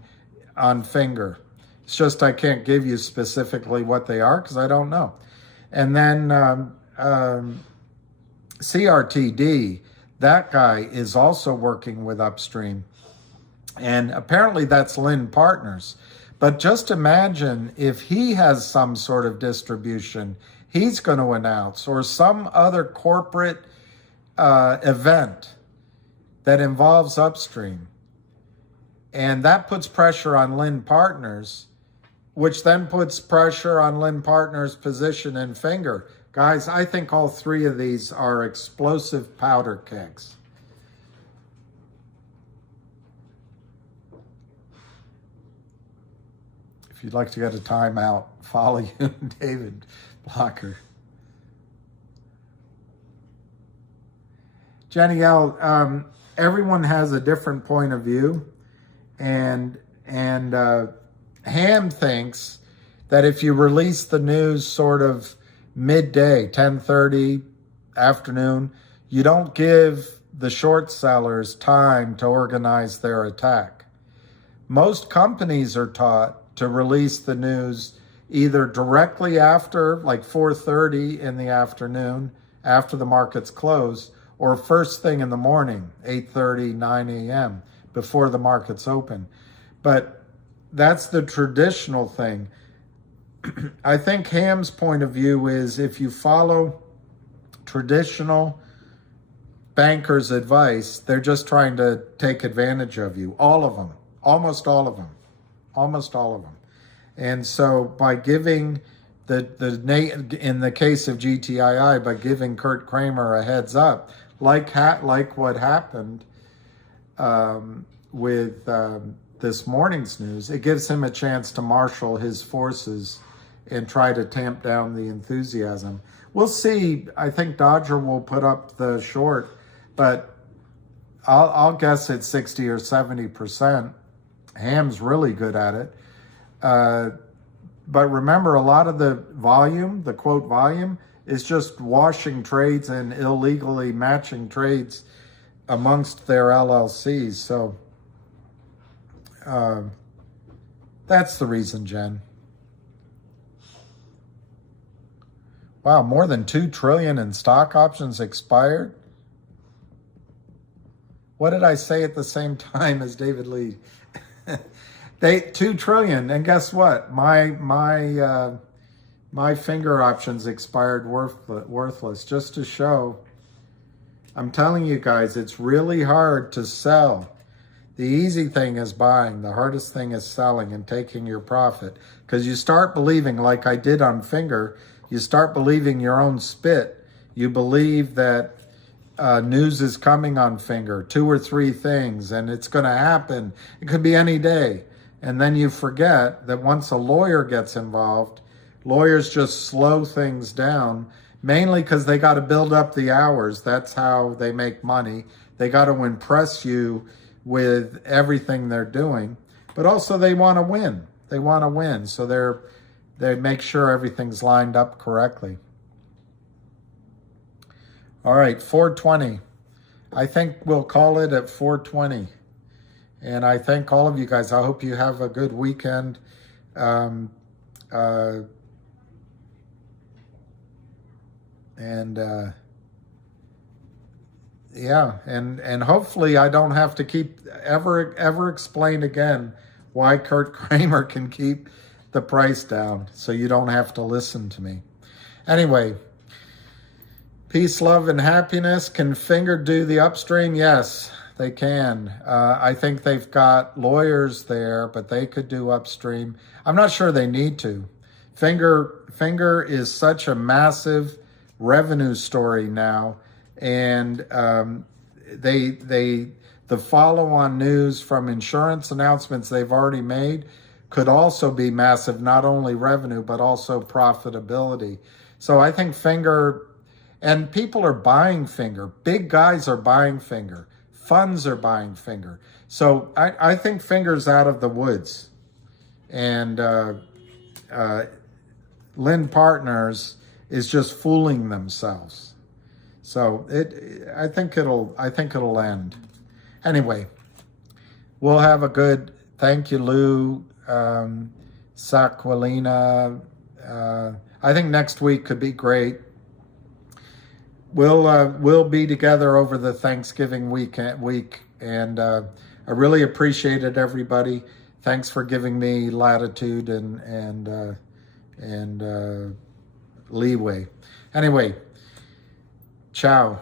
on Finger. It's just I can't give you specifically what they are because I don't know. And then CRTD, that guy is also working with Upstream. And apparently that's Lynn Partners. But just imagine if he has some sort of distribution he's going to announce, or some other corporate event that involves Upstream. And that puts pressure on Lynn Partners, which then puts pressure on Lynn Partners' position in Finger. Guys, I think all three of these are explosive powder kegs. If you'd like to get a timeout, follow you, David Blocker. Jenny L., everyone has a different point of view, and Ham thinks that if you release the news sort of midday, 10:30 afternoon, you don't give the short sellers time to organize their attack. Most companies are taught to release the news either directly after, like 4:30 in the afternoon, after the markets close, or first thing in the morning, 8:30, 9 a.m., before the markets open. But that's the traditional thing. I think Ham's point of view is if you follow traditional bankers' advice, they're just trying to take advantage of you. All of them. Almost all of them. And so by giving in the case of GTII, by giving Curt Kramer a heads up, like what happened with this morning's news, it gives him a chance to marshal his forces and try to tamp down the enthusiasm. We'll see. I think Dodger will put up the short, but I'll guess it's 60 or 70%. Ham's really good at it. But remember, a lot of the volume, the quote volume, is just washing trades and illegally matching trades amongst their LLCs. So that's the reason, Jen. Wow, more than $2 trillion in stock options expired. What did I say at the same time as David Lee? $2 trillion, and guess what? My Finger options expired worthless. Just to show, I'm telling you guys, it's really hard to sell. The easy thing is buying. The hardest thing is selling and taking your profit. Because you start believing, like I did on Finger, you start believing your own spit. You believe that news is coming on Finger, 2 or 3 things, and it's going to happen. It could be any day. And then you forget that once a lawyer gets involved, lawyers just slow things down, mainly because they got to build up the hours. That's how they make money. They got to impress you with everything they're doing, but also they want to win. They want to win, so they make sure everything's lined up correctly. All right, 4:20. I think we'll call it at 4:20. And I thank all of you guys. I hope you have a good weekend. Yeah, and hopefully I don't have to keep ever explain again why Curt Kramer can keep the price down, so you don't have to listen to me. Anyway, peace, love, and happiness. Can Finger do the upstream? Yes, they can. I think they've got lawyers there, but they could do upstream. I'm not sure they need to. Finger is such a massive revenue story now, and the follow-on news from insurance announcements they've already made could also be massive, not only revenue, but also profitability. So I think Finger, and people are buying Finger. Big guys are buying Finger. Funds are buying Finger. So I think Finger's out of the woods. And Lynn Partners is just fooling themselves. So I think it'll end. Anyway, we'll have a good, thank you, Lou, Saquilina. I think next week could be great. We'll be together over the Thanksgiving week, and I really appreciate it, everybody. Thanks for giving me latitude and leeway. Anyway, ciao.